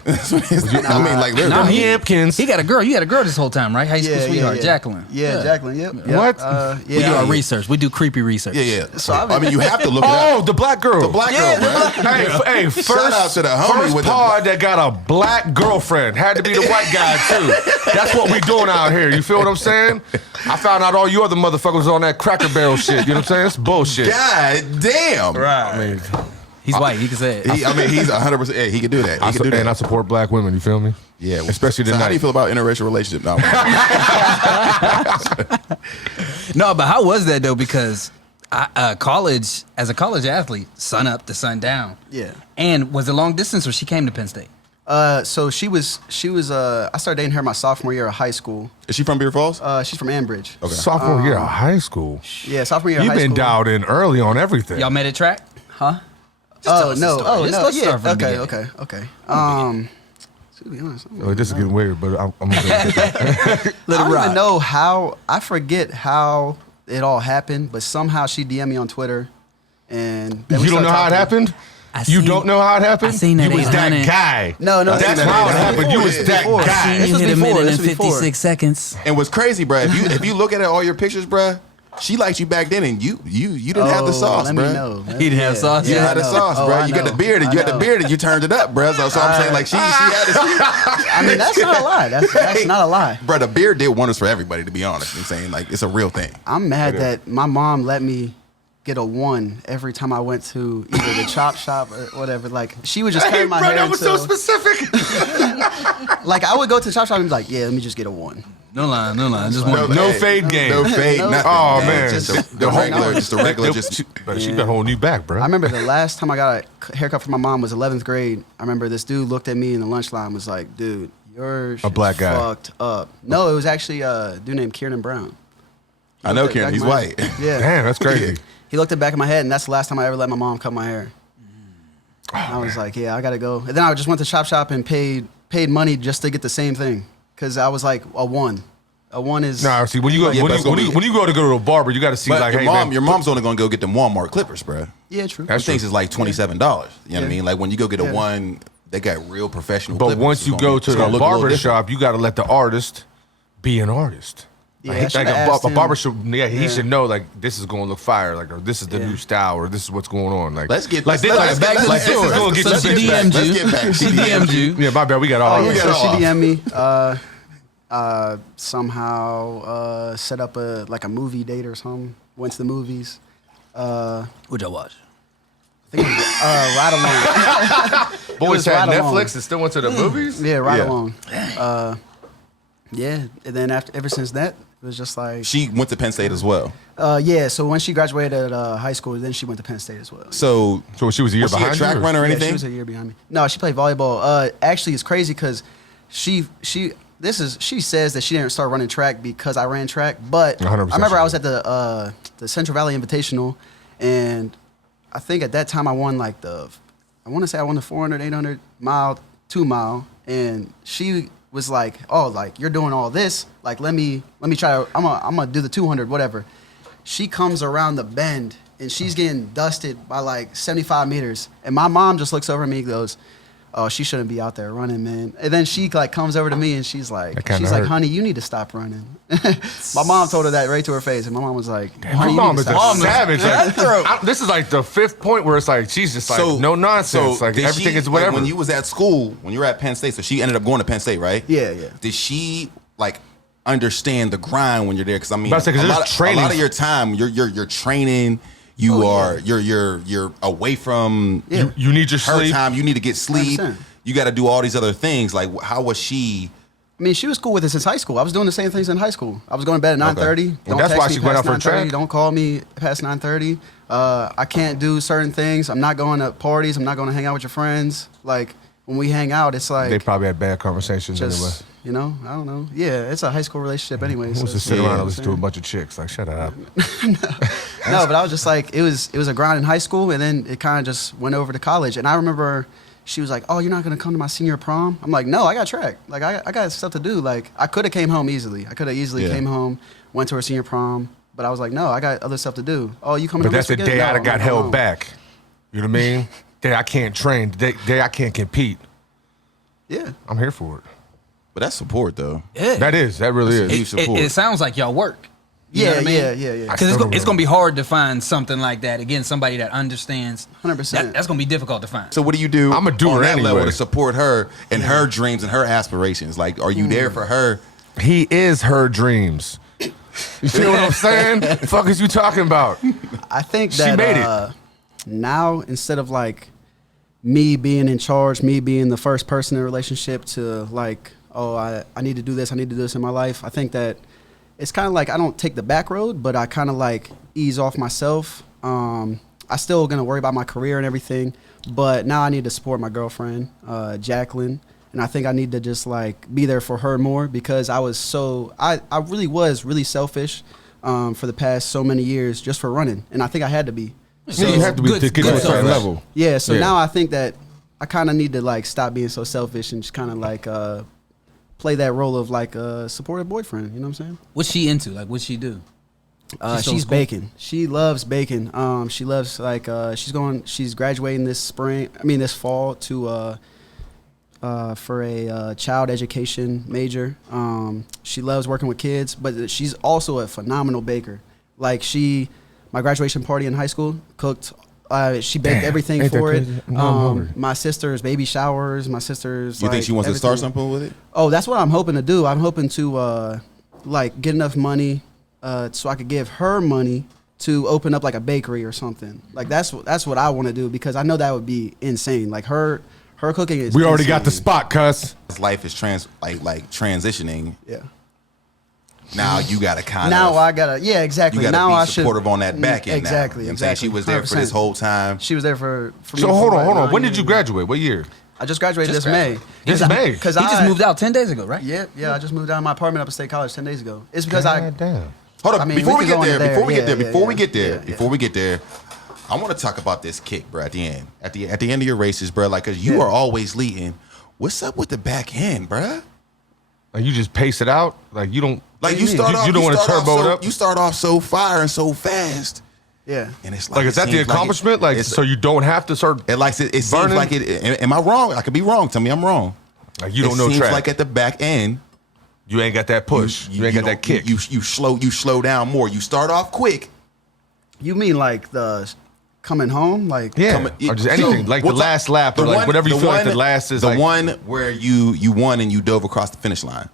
I mean, like, literally. Nah, he- Hampkins. He got a girl. You had a girl this whole time, right? High school sweetheart, Jacqueline. Yeah, Jacquline. Yep. What? Yeah. We do our research. We do creepy research. Yeah. So I mean, you have to look it Oh, up. the black girl. The black girl, bro. Hey, first, Shout out to the homie first with the pod that got a black girlfriend. Had to be the white guy, too. That's what we doing out here. You feel what I'm saying? I found out all you other motherfuckers on that Cracker Barrel shit. You know what I'm saying? It's bullshit. God damn. I mean, He's white. He can say it. He's 100%. Yeah, he can do that. He can do and I that. support black women. You feel me? Yeah, especially so tonight. how do you feel about interracial relationship? No, No, but how was that though? Because college, as a college athlete, sun up to sun down. Yeah. And was it long distance or she came to Penn State? So she was. I started dating her my sophomore year of high school. is she from Beaver Falls? She's from Ambridge. Okay. Sophomore year of high school. Yeah, sophomore year of You've high been school. dialed in early on everything. Y'all met at track? Huh? tell Oh us the no! story. Oh Let's- no! let's Yeah. start from the Okay. To be honest, Oh, this is getting weird, but I'm gonna go with it. I don't even know how. I forget how it all happened, but somehow she DM'd me on Twitter, and then we You don't started know how it talking. happened? I You seen- don't know how it happened? I seen that You was that 800. guy. No, That's seen that how it 800. happened. You was that Before. guy. This You was hit a before, minute this and was before. 56 seconds. And what's crazy, bro? If you look at all your pictures, bro, she liked you back then, and you didn't have the sauce, let bro. me know. He didn't have sauce? You Yeah, had the I know. sauce, Oh, bro. I You got the know. beard, and I you had the know. beard, and you turned it up, bro. So I'm saying, like, she had it. I mean, that's not a lie. That's not a lie. Bro, the beard did wonders for everybody, to be honest. I'm saying, like, it's a real thing. I'm mad that my mom let me get a 1 every time I went to either the chop shop or whatever. Like, she would just cut my hair that was so until, specific. like, I would go to the chop shop and be like, yeah, let me just get a 1. No line. Just No, one. No hey, fade game. No fade, No. nothing. Oh, Yeah, man. just The regular, just the regular, just. But she been holding you back, bro. I remember the last time I got a haircut from my mom was 11th grade. I remember this dude looked at me in the lunch line and was like, dude, you're black guy. fucked up. No, it was actually a dude named Kieran Brown. I know, Looked at Karen. back He's of my- white. Yeah. Damn, that's crazy. He looked at the back of my head, and that's the last time I ever let my mom cut my hair. And I was like, yeah, I gotta go. And then I just went to Chop Shop and paid money just to get the same thing, because I was like a 1. A 1 is Nah, see, when you go Yeah, but it's gonna be- when you go to a barber, you got to see But like, your hey, mom, man, your mom's only gonna go get them Walmart clippers, bro. yeah, true. That's Things true. is like $27. You know what I Yeah. mean? Like when you go get a Yeah. 1, they got real professional. But clippers. once It's you gonna go be- to it's gonna the look a little barber different. shop, you got to let the artist be an artist. Yeah, Like, I should've like asked a him. barber should, he Yeah. should know like this is going to look fire, like or this is the Yeah. new style, or this is what's going on. Like Let's get like let's- let's this, get like, back to this the is going to get So you she bitch back. DM'd Let's you. get back. She DM'd you. Yeah, my bad. We got all. Oh of yeah, it. get so it she off. DM'd me. Somehow set up a movie date or something. Went to the movies. What'd y'all watch? I think it was Ride Along. Boys was had right along. Netflix and still went to the movies. Yeah, Ride Yeah. Along. Yeah, and then ever since that, it was just like She went to Penn State as well. yeah. So when she graduated high school, then she went to Penn State as well. So So she was a year was she a behind track you, or- runner or Yeah, anything? she was a year behind me. No, she played volleyball. Actually, it's crazy because she says that she didn't start running track because I ran track. But 100% I remember I was she at the Central Valley Invitational, and I think at that time I won like I want to say I won the 400, 800 mile, 2 mile, and she was like, oh, like you're doing all this, like let me try. I'm gonna do the 200, whatever. She comes around the bend and she's getting dusted by like 75 meters, and my mom just looks over at me and goes, oh, she shouldn't be out there running, man. And then she like comes over to me and she's That like, kinda hurt. honey, you need to stop running. My mom told her that right to her face, and my mom was like, My honey, you mom need is to a stop. savage. Like, this is like the 5th point where it's like she's just like no nonsense. Like did everything she- is whatever. Like, when you was at school, when you were at Penn State, so she ended up going to Penn State, right? Yeah, yeah. Did she like understand the grind when you're there? Because I mean, About to say, 'cause a there's lot of training. your time, you're training. You Oh, are yeah. you're away from Yeah. you need your her sleep. time. You need to get sleep. 100%. You got to do all these other things. Like, how was she? I mean, she was cool with it since high school. I was doing the same things in high school. I was going to bed at 9:30. Well, Don't that's text why me she went past out for 9:30. track. Don't call me past 9:30. I can't do certain things. I'm not going to parties. I'm not going to hang out with your friends. Like when we hang out, it's like They probably had bad conversations just anyway. you know, I don't know. Yeah, it's a high school relationship anyway. Who So was just it's- sit around Yeah. and listen to a bunch of chicks? Like, shut up. No, but I was just like, it was a grind in high school, and then it kind of just went over to college. And I remember she was like, "Oh, you're not gonna come to my senior prom?" I'm like, "No, I got track. Like, I got stuff to do. Like, I could have came home easily. I could have easily Yeah. came home, went to her senior prom. But I was like, no, I got other stuff to do. Oh, you coming? But home that's this the weekend? day No, I I'm got not held home. back. You know what I mean? Day I can't train. Day I can't compete. Yeah. I'm here for it. But that's support, though. Yeah. That really is. Huge support. It sounds like y'all work. You know Yeah, what I mean? yeah. Because still it's going to be hard to find something like that. Again, somebody that understands. 100%. That's going to be difficult to find. So what do you do I'ma do on it that level anyway. to support her and her dreams and her aspirations? Like, are you there for her? He is her dreams. You feel what I'm saying? Fuck is you talking about? I think She that made it. now, instead of like me being in charge, me being the first person in a relationship to like, oh, I need to do this, I need to do this in my life. I think that it's kind of like I don't take the back road, but I kind of like ease off myself. I still gonna worry about my career and everything, but now I need to support my girlfriend, Jacqueline. And I think I need to just like be there for her more because I really was really selfish for the past so many years just for running. And I think I had to be. So you have to be to get to a certain level. Yeah, so Yeah. now I think that I kind of need to like stop being so selfish and just kind of like play that role of like a supportive boyfriend. You know what I'm saying? What's she into? Like, what's she do? She's baking. She loves baking. She loves like she's graduating this fall to for a child education major. She loves working with kids, but she's also a phenomenal baker. Like my graduation party in high school, cooked. She baked everything ain't that for it. crazy? No, I'm hungry. My sister's baby showers. My sister's. You think like, she wants to start everything. something with it? Oh, that's what I'm hoping to do. I'm hoping to like get enough money so I could give her money to open up like a bakery or something. Like that's what I want to do because I know that would be insane. Like her cooking is. We already got the insane. spot, cuss. His life is transitioning. Yeah. Now you got to kind of. Now I gotta. Yeah, exactly. You got now to I be should supportive on that back end. Exactly. Now. You know what I'm saying? Exactly. She was there for this 100%. whole time. She was there for me. So for hold like on. 9 When did you years. graduate? What year? I just graduated Just this May. This May. Because He just moved out 10 days ago, right? Yeah. I just moved out of my apartment up at State College 10 days ago. It's because God damn. Hold up. I mean, before we we could get go there, into before we there. get there, Yeah, before we yeah, get there, yeah. before we get there, I want to talk about this kick, bro. At the end, at the end of your races, bro. Like, cause you Yeah. are always leading. What's up with the back end, bro? Like you just pace it out. Like you don't. Like do you you start mean? off, You don't you wanna start off turbo it so, up? You start off so fire and so fast, Yeah. and it's Like it is that the seems like accomplishment? Like it's- so you don't have to start. it seems burning? like it. Am I wrong? I could be wrong. Tell me I'm wrong. Like you don't know It seems track. like at the back end, You ain't got that push. You, ain't got that don't- kick. You slow down more. You start off quick. You mean like the coming home? Like yeah. coming- Or just so, anything. Like the what's- last lap or the like one- whatever you the feel like one- the last is the like. one where you won and you dove across the finish line.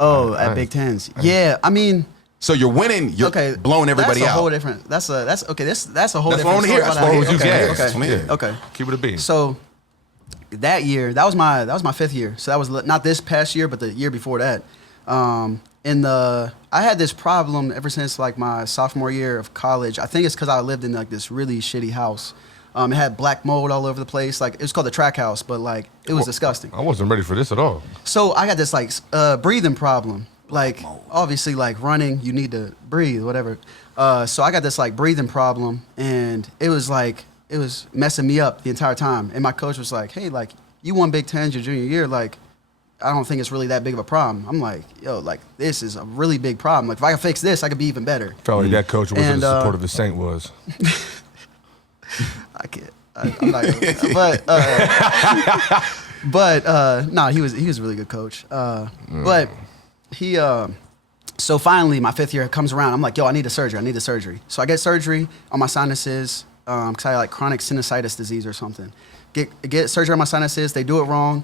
Oh, at Big Tens. Yeah, I mean, So you're winning. You're okay, blowing everybody that's a out. whole different. That's okay. That's a whole That's what I different. wanna hear. story That's about what I that. wanna you hear. gas. That's what I hear. Okay. Keep it a bean. So that year, that was my 5th year. So that was not this past year, but the year before that. I had this problem ever since like my sophomore year of college. I think it's because I lived in like this really shitty house. It had black mold all over the place. Like it was called the track house, but like it was disgusting. I wasn't ready for this at all. So I got this like breathing problem. Like obviously like running, you need to breathe, whatever. So I got this like breathing problem, and it was messing me up the entire time. And my coach was like, "Hey, like you won Big Tens your junior year, like I don't think it's really that big of a problem." I'm like, "Yo, like this is a really big problem. Like if I can fix this, I could be even better." Felt like that coach wasn't And, as supportive as Saint was. I can't. I'm not. But no, he was a really good coach. But he. So finally, my 5th year comes around. I'm like, yo, I need a surgery. So I get surgery on my sinuses because I had like chronic sinusitis disease or something. Get surgery on my sinuses. They do it wrong.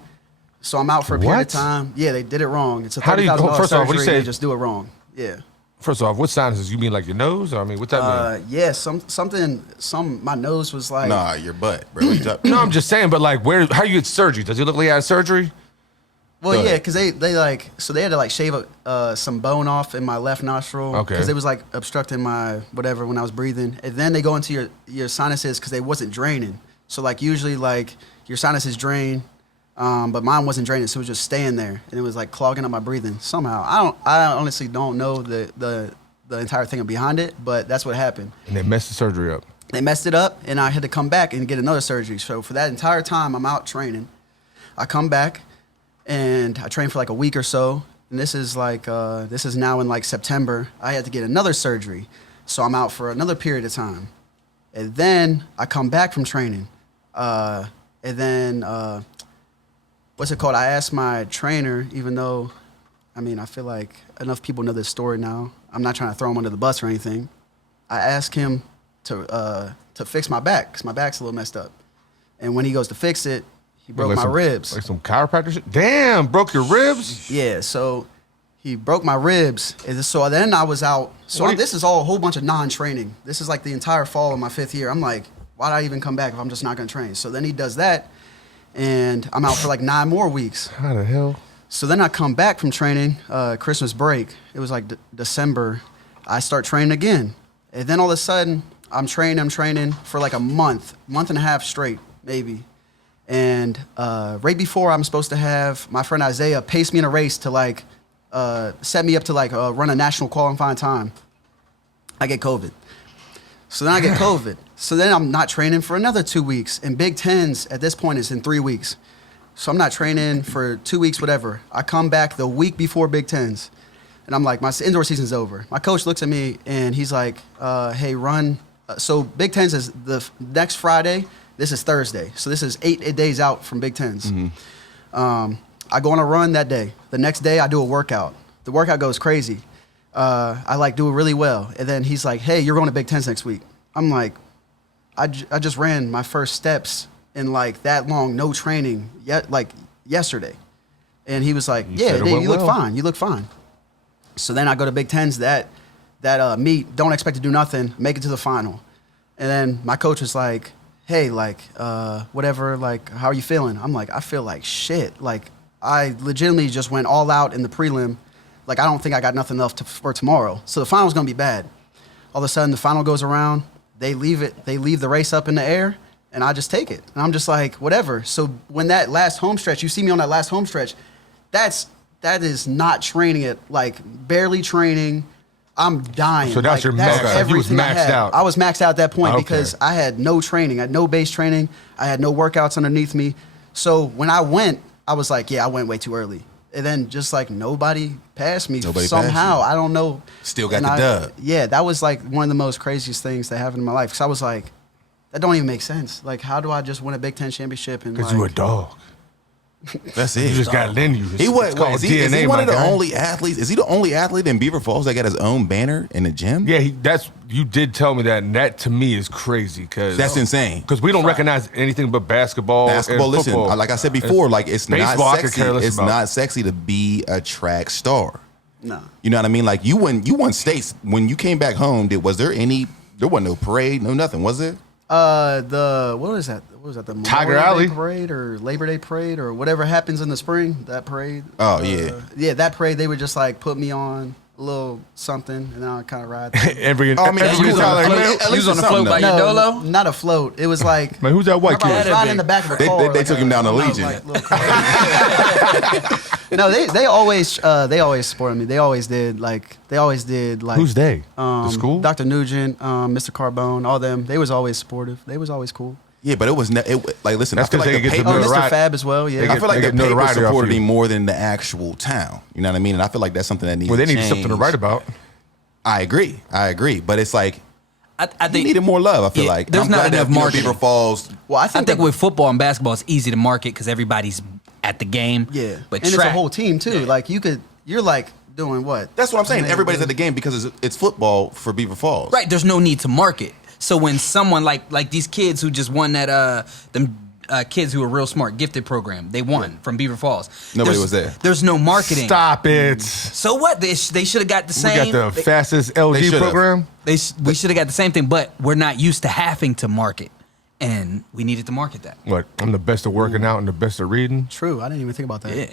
So I'm out for a period What? of time. Yeah, they did it wrong. It's a How do you- $30,000 first off, what do you surgery. say? They just do it wrong. Yeah. First off, what sinuses? You mean like your nose? Or, I mean, what's that mean? Yeah. My nose was like. Nah, your butt, bro. What you talking- No, I'm just saying, but like, how you get surgery? Does he look like he had surgery? Well, Go yeah, ahead. because they like, so they had to like shave some bone off in my left nostril. Okay. Because it was like obstructing my whatever when I was breathing. And then they go into your sinuses because they wasn't draining. So like usually like your sinuses drain, but mine wasn't draining, so it was just staying there. And it was like clogging up my breathing somehow. I honestly don't know the entire thing behind it, but that's what happened. And they messed the surgery up. They messed it up, and I had to come back and get another surgery. So for that entire time, I'm out training. I come back, and I train for like a week or so, and this is now in like September. I had to get another surgery, so I'm out for another period of time, and then I come back from training, and then what's it called? I asked my trainer, even though, I mean, I feel like enough people know this story now. I'm not trying to throw him under the bus or anything. I asked him to fix my back because my back's a little messed up, and when he goes to fix it, he broke my ribs. Like some chiropractor shit? Damn, broke your ribs? Yeah, so he broke my ribs. And so then I was out. So this is all a whole bunch of non-training. This is like the entire fall of my 5th year. I'm like, why'd I even come back if I'm just not going to train? So then he does that, and I'm out for like 9 more weeks. How the hell? So then I come back from training, Christmas break. It was like December. I start training again. And then all of a sudden, I'm training for like a month and a half straight, maybe. And right before I'm supposed to have my friend Isaiah pace me in a race to like set me up to like run a national qualifying time, I get COVID. So then I get COVID. So then I'm not training for another 2 weeks. And Big Tens at this point is in 3 weeks. So I'm not training for 2 weeks, whatever. I come back the week before Big Tens. And I'm like, my indoor season's over. My coach looks at me and he's like, hey, run. So Big Tens is the next Friday. This is Thursday. So this is 8 days out from Big Tens. Mm-hmm. I go on a run that day. The next day I do a workout. The workout goes crazy. I like do it really well. And then he's like, hey, you're going to Big Tens next week. I'm like, I just ran my first steps in like that long, no training yet, like yesterday. And he was like, yeah, Dave, you look fine. You look fine. So then I go to Big Tens that meet, don't expect to do nothing, make it to the final. And then my coach was like, hey, like, whatever, like, how are you feeling? I'm like, I feel like shit. Like, I legitimately just went all out in the prelim. Like, I don't think I got nothing left for tomorrow. So the final's gonna be bad. All of a sudden, the final goes around. They leave the race up in the air, and I just take it. And I'm just like, whatever. So when that last home stretch, you see me on that last home stretch, that is not training it, like, barely training. I'm dying. So that's like, your max. You was everything I maxed had. out. I was maxed out at that point Okay. because I had no training. I had no base training. I had no workouts underneath me. So when I went, I was like, yeah, I went way too early. And then just like nobody passed me somehow. I don't know. Still got the dub. Yeah, that was like one of the most craziest things that happened in my life. Because I was like, that don't even make sense. Like, how do I just win a Big Ten championship? Because like, you a dog. That's it. You just got it in you. Is he DNA, one of the guy. only athletes? Is he the only athlete in Beaver Falls that got his own banner in the gym? Yeah, you did tell me that, and that to me is crazy because That's insane. Because we don't recognize anything but basketball. Basketball, and listen, football. like I said before, like it's not Baseball, I could sexy. care less It's about. not sexy to be a track star. No. You know what I mean? Like you won states when you came back home. There wasn't no parade, no nothing, was it? What was that? What was that? The Tiger Memorial Alley Day parade or Labor Day parade or whatever happens in the spring. That parade. Oh, yeah. Yeah, that parade. They would just like put me on a little something, and then I would kind of ride. Every Oh, I mean, every you was on time, the like, float. man, At You least was on the it's float by something, your dolo? Not a float. It was like man, who's that white I was kid? riding in the back of a car. They took him down to Legion. Little car. No, they always supported me. They always did. Like Who's they? The school? Dr. Nugent, Mr. Carbone, all them. They was always supportive. They was always cool. Yeah, but it was like listen. That's I feel 'cause like they the get the paper, Oh, notoriety. Mr. Fab as well. Yeah. They I feel like They the get paper notoriety off supported you. him more than the actual town. You know what I mean? And I feel like that's something that needs. Well, they to need something to change. write about. I agree, but it's like I he think needed more love. I feel Yeah, like there's I'm not glad enough that, marketing. Beaver Falls. Well, I I think, think with football and basketball, it's easy to market because everybody's at the game. yeah, but and track, it's a whole team too. Like you're like doing what? That's what I'm saying. Man, Everybody's really. at the game because it's football for Beaver Falls. right? There's no need to market. So when someone like these kids who just won that kids who are real smart gifted program, they won from Beaver Falls. Nobody There's- was there. There's no marketing. Stop it. So what? They should have got the We same. got the fastest They LG should've. program. we should have got the same thing, but we're not used to having to market, and we needed to market that. What? I'm the best at working out and the best at reading. True. I didn't even think about that. Yeah.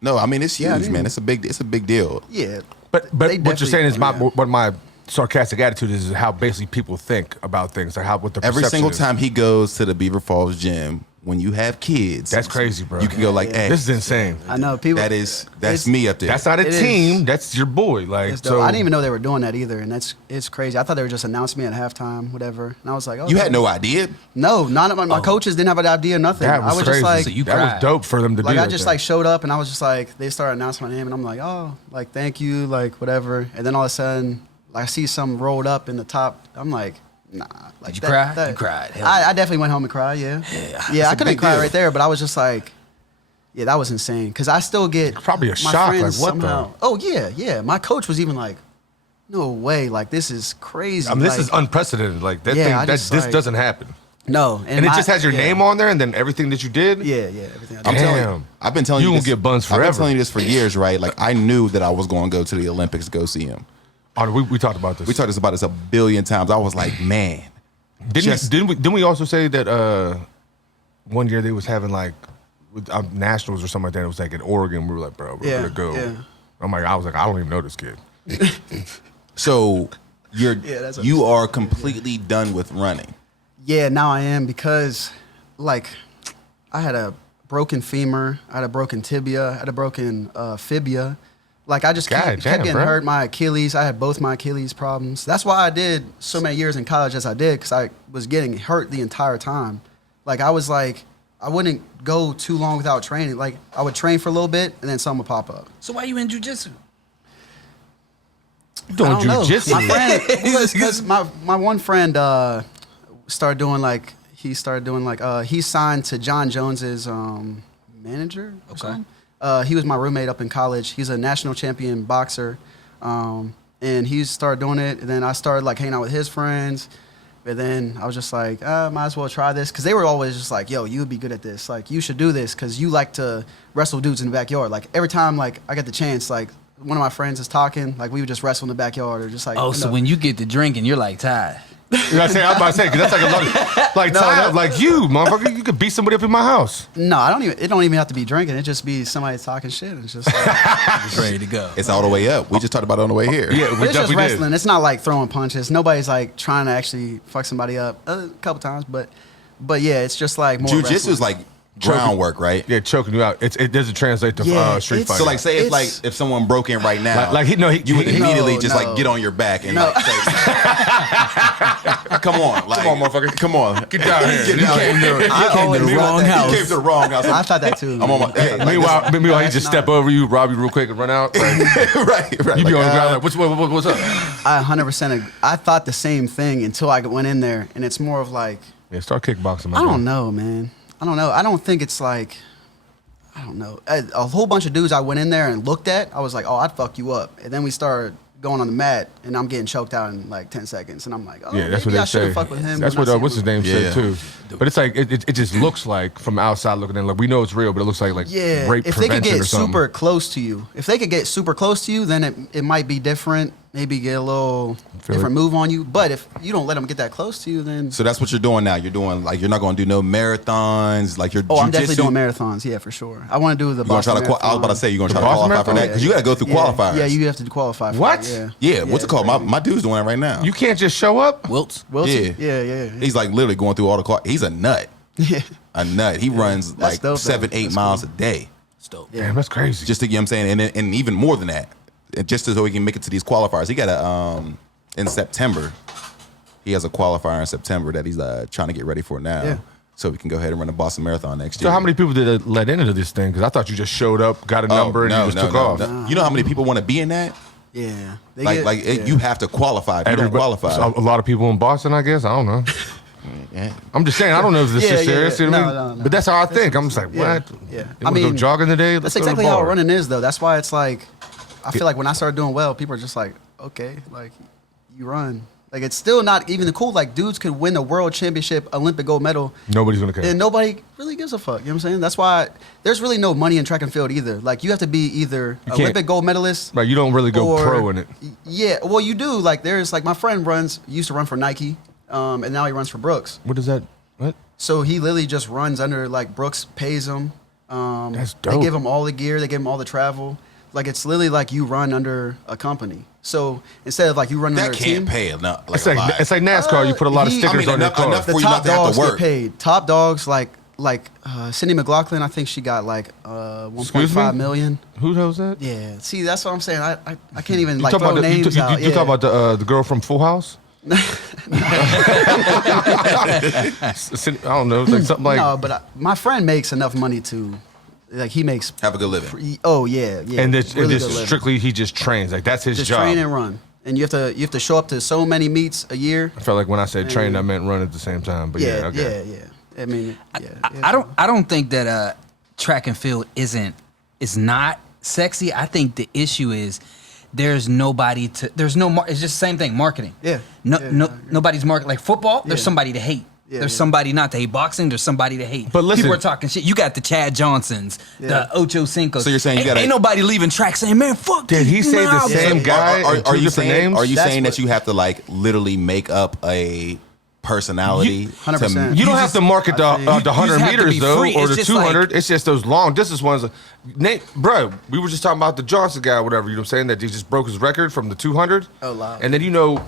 No, I mean it's huge, Yeah, I mean- man. It's a big deal. Yeah. But They what you're saying is definitely- what my sarcastic attitude is how basically people think about things, like what the Every perception single is. time he goes to the Beaver Falls gym, when you have kids, That's crazy, bro. you can go like, hey, This is insane. I know people. that's me up there. That's not a It team. is. That's your boy. Like, It's dope. so I didn't even know they were doing that either, and it's crazy. I thought they were just announcing me at halftime, whatever. And I was like, oh, You had no idea. no, none of my coaches didn't have an idea, nothing. that was I was crazy. just like, So you that was cried. dope for them to like do. I just like showed up, and I was just like, they started announcing my name, and I'm like, oh, like thank you, like whatever. And then all of a sudden, like, I see something rolled up in the top. I'm like, nah. Like, Did you cry? You cried. Hell I definitely went home and cried. Yeah, yeah. I a couldn't big cry deal. right there, but I was just like, yeah, that was insane. Because I still get Probably a my shock, like, friends what the- somehow. Oh yeah. My coach was even like, no way, like this is crazy. I mean, this like, is unprecedented. Like that Yeah, thing. I That just, this like- doesn't happen. no, And it just has your yeah. name on there, and then everything that you did. Yeah, everything. I I'm did. telling Damn. you, I've been telling You you, gonna this, get buns I've been forever. telling you this for years, right? Like I knew that I was going to go to the Olympics to go see him. Oh, we talked about this. We talked about this a billion times. I was like, man, Didn't we also say that one year they was having like with, nationals or something like that? It was like in Oregon. We were like, bro, we're Yeah, gonna go. yeah. I was like, I don't even know this kid. so that's what you are completely done with running. Yeah, now I am because, like, I had a broken femur, I had a broken tibia, I had a broken fibia. Like, I just God kept damn, getting bro. hurt. My Achilles, I had both my Achilles problems. That's why I did so many years in college as I did, because I was getting hurt the entire time. Like, I was like, I wouldn't go too long without training. Like, I would train for a little bit, and then something would pop up. So why you in jujitsu? Doing I don't know. jujitsu. My friend, because my one friend started doing like he signed to John Jones's manager or something. He was my roommate up in college. He's a national champion boxer, and he started doing it. And then I started like hanging out with his friends. But then I was just like, might as well try this, because they were always just like, yo, you would be good at this. Like, you should do this because you like to wrestle dudes in the backyard. Like, every time like I get the chance, like one of my friends is talking, like we would just wrestle in the backyard or just like. Oh, so when you get to drinking, you're like Ty. You know what I'm saying? I was about to say, because that's like a lot. Like, Ty, like you, motherfucker, you could beat somebody up in my house. No, I don't even. It don't even have to be drinking. It just be somebody talking shit. It's just. Like, Just ready to go. It's all the way up. We just talked about it on the way here. Yeah, but we it's just definitely wrestling. did. It's not like throwing punches. Nobody's like trying to actually fuck somebody up a couple times, but yeah, it's just like more. Jiu-jitsu wrestling. is like groundwork, right? Yeah, choking you out. It doesn't translate to Yeah, street it's- fighting. So like, say It's- if someone broke in right now, Like, he you would immediately No, just no. like get on your back and No. like say, come on, like, motherfucker. come on, Get down here. Get down here. I always to the thought wrong that- house. You came to the wrong house. I thought that too. I'm on my. Hey, like, Meanwhile, he that's just not- step over you, rob you real quick, and run out. Like, right. you be Like, on the ground like, what's up? I 100%. I thought the same thing until I went in there, and it's more of like, Yeah, start kickboxing. I don't know, man. I don't know. I don't think it's like, I don't know. A whole bunch of dudes I went in there and looked at, I was like, oh, I'd fuck you up. And then we started going on the mat, and I'm getting choked out in like 10 seconds. And I'm like, oh, Yeah, that's what maybe they I should say. have fucked with him. That's when what I see what's his him. name said Yeah. too. But it's like it just looks like from outside looking in, like we know it's real, but it looks like Yeah, rape if they could prevention get or something. super close to you, then it might be different. Maybe get a little Feel different it. move on you. But if you don't let them get that close to you, then So that's what you're doing now. You're doing like you're not going to do no marathons. Like you're. I'm definitely jiu-jitsu. doing marathons. Yeah, for sure. I want to do the You're gonna Boston try to. I was about to Marathon. say you're gonna try The to Boston qualify for that Marathon? because you got to go through qualifiers. Yeah, you have to qualify. For What? That, Yeah, what's it it's called? crazy. My dude's doing it right now. You can't just show up. Wilts. Wilson? Yeah. Yeah. He's like literally going through all the car. He's a nut. Yeah. A nut. He runs That's like dope, though. 7-8 That's miles cool. a day. It's dope. Yeah. Damn, that's crazy. Just to, you know what I'm saying, and even more than that, and just so he can make it to these qualifiers. He got a in September. He has a qualifier in September that he's trying to get ready for now. Yeah. So we can go ahead and run the Boston Marathon next So year. how many people did it let into this thing? Because I thought you just showed up, got a number, and you just took off. no. You know how many people want to be in that? Yeah. They Like get- yeah. you have to qualify. If you don't Everybody- qualify, a lot of people in Boston, I guess. I don't know. yeah. I'm just saying, I don't know if this Yeah, is yeah, serious. yeah. you know what I No, mean? no. But that's how I think. I'm just like, Yeah, what? yeah. You I wanna go mean, jogging today? That's Let's go to the exactly how bar. running is, though. That's why it's like, I feel like when I started doing well, people are just like, okay, like, you run. Like, it's still not even cool. Like, dudes could win a world championship, Olympic gold medal, Nobody's gonna care. and nobody really gives a fuck. You know what I'm saying? That's why there's really no money in track and field either. Like, you have to be either You can't- Olympic gold medalist. Right, you don't really go or- pro in it. Yeah, well, you do. Like, there's, like, my friend used to run for Nike, and now he runs for Brooks. What is that? What? So he literally just runs under, like, Brooks pays him. That's They dope. give him all the gear. They give him all the travel. Like, it's literally like you run under a company. So instead of like you run That under a can't team, pay enough. Like It's a like lot. NASCAR. You put a lot of he- stickers I mean, on your enough- car. enough the for you not top to have to dogs work. get paid. Top dogs, like like Cindy McLaughlin, I think she got like Excuse me? 1.5 million. Who knows that? Yeah. See, that's what I'm saying. I can't even You like talking throw about names out. you talking about the girl from Full House? I don't know, like something like. No, but my friend makes enough money to, like, he makes. Have a good living. Oh yeah, yeah. And this really good living. strictly he just trains, like that's his Just job. train and run, and you have to show up to so many meets a year. I felt like when I said train, I meant run at the same time. But yeah, okay. yeah. I mean, I don't think that track and field is not sexy. I think the issue is there's no it's just the same thing, marketing. Yeah. Nobody's marketing. Like football, there's Yeah. somebody to hate. Yeah, There's yeah. somebody not to hate. Boxing, there's somebody to hate. But listen- people are talking shit. You got the Chad Johnsons, Yeah. the Ocho Cincos. So you're saying you ain't, gotta- ain't nobody leaving track saying, man, fuck. Did he say the nah, same bro." guy? Are in two you different saying? names? Are you That's saying what- that you have to like literally make up a personality? 100%. You don't have to market the you 100 just have to meters be though, free. or It's the just 200. like- It's just those long distance ones. Bro, we were just talking about the Johnson guy, or whatever. You know what I'm saying? That he just broke his record from the 200. Oh, wow. And then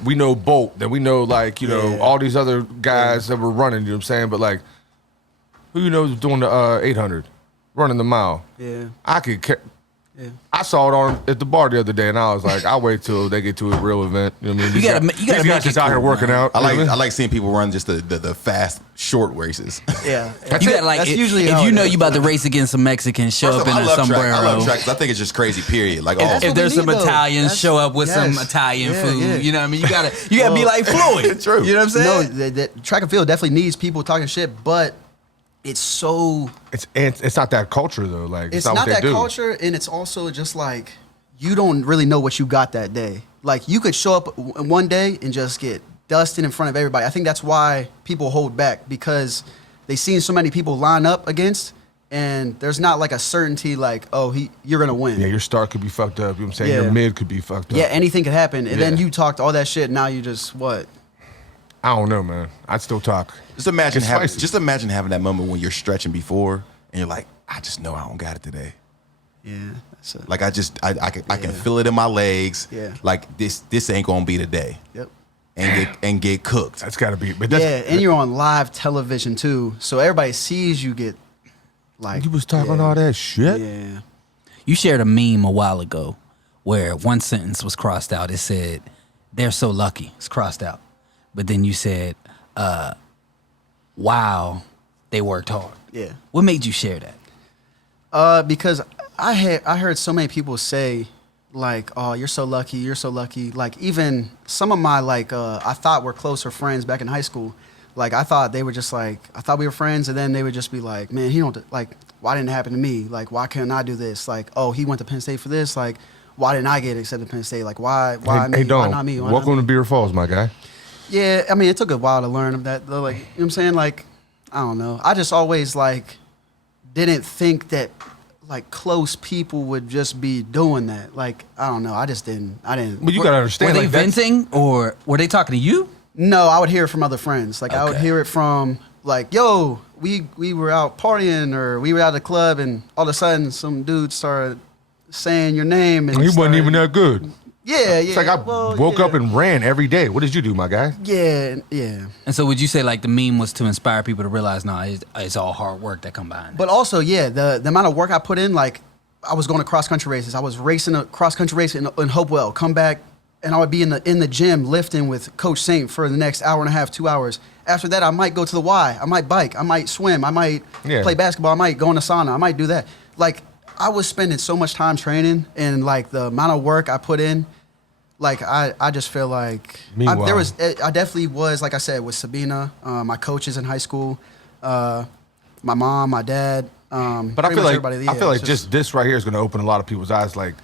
we know Bolt. Then we know Yeah. all these other guys that were running. You know what I'm saying? But like, who you know is doing the 800, running the mile? Yeah. Yeah. I saw it on at the bar the other day, and I was like, I'll wait till they get to a real event. You know what I mean? You gotta These make guys it just out here cool, working man. out. I you know what mean? like seeing people run just the fast short races. Yeah. That's You it. got like That's if, usually if how you it know is. you about to race against some Mexicans, show First up of all, in a I love sombrero. track. I love track 'cause I think it's just crazy. Period. Like, That's oh, If there's what we some need, though. Italians, That's- show up with some yes. Italian Yeah, food. yeah. You know what I mean? You gotta be like Floyd. True. You know what I'm No, saying? that track and field definitely needs people talking shit, but it's so. It's not that culture though. Like It's not not what they that do. culture, and it's also just like you don't really know what you got that day. Like you could show up one day and just get dusted in front of everybody. I think that's why people hold back, because they seen so many people line up against, and there's not like a certainty like, oh, you're gonna win. Yeah, your start could be fucked up. You know what I'm saying? Yeah. Your mid could be fucked up. Yeah, anything could happen, and then Yeah. you talked all that shit. Now you just what? I don't know, man. I'd still talk. just imagine It's spicy. having that moment when you're stretching before and you're like, I just know I don't got it today. Yeah, that's it. Like I can feel it in my legs. Yeah. Like this ain't gonna be the day. Yep. And get cooked. That's got to be. But that's, Yeah, and you're on live television too, so everybody sees you get like. you was talking yeah, all that shit. Yeah. You shared a meme a while ago where one sentence was crossed out. It said, "They're so lucky." It's crossed out, but then you said, "Wow, they worked hard." Yeah. What made you share that? Because I heard so many people say like, "Oh, you're so lucky, you're so lucky." Like even some of my like I thought were closer friends back in high school. Like I thought they were just like I thought we were friends, and then they would just be like, "Man, he don't like why didn't it happen to me? Like why couldn't I do this? Like oh he went to Penn State for this. Like why didn't I get accepted to Penn State? Like why me? Hey, Why Dom, not me? Why not welcome me?" to Beaver Falls, my guy. Yeah, I mean, it took a while to learn of that, though. Like, you know what I'm saying? Like, I don't know. I just always, like, didn't think that, like, close people would just be doing that. Like, I don't know. I didn't. But you got to Were understand. they like, that's- venting or were they talking to you? No, I would hear it from other friends. Like, I would Okay. hear it from, like, yo, we were out partying or we were out at the club, and all of a sudden some dude started saying your name. And He wasn't started- even that good. Yeah, yeah. It's like I woke up and ran every day. What did you do, my guy? Yeah, yeah. And so would you say like the meme was to inspire people to realize, no, it's all hard work that come behind it? But also, yeah, the amount of work I put in, like, I was going to cross country races. I was racing a cross country race in Hopewell. Come back, and I would be in the gym lifting with Coach Saint for the next hour and a half, 2 hours. After that, I might go to the Y. I might bike. I might swim. I might play basketball. I might go in the sauna. I might do that. Like, I was spending so much time training, and like the amount of work I put in, like I just feel like Meanwhile. I definitely was, like I said, with Sabina, my coaches in high school, my mom, my dad. But I pretty feel much like everybody, yeah, I feel like it's just this right here is going to open a lot of people's eyes, like,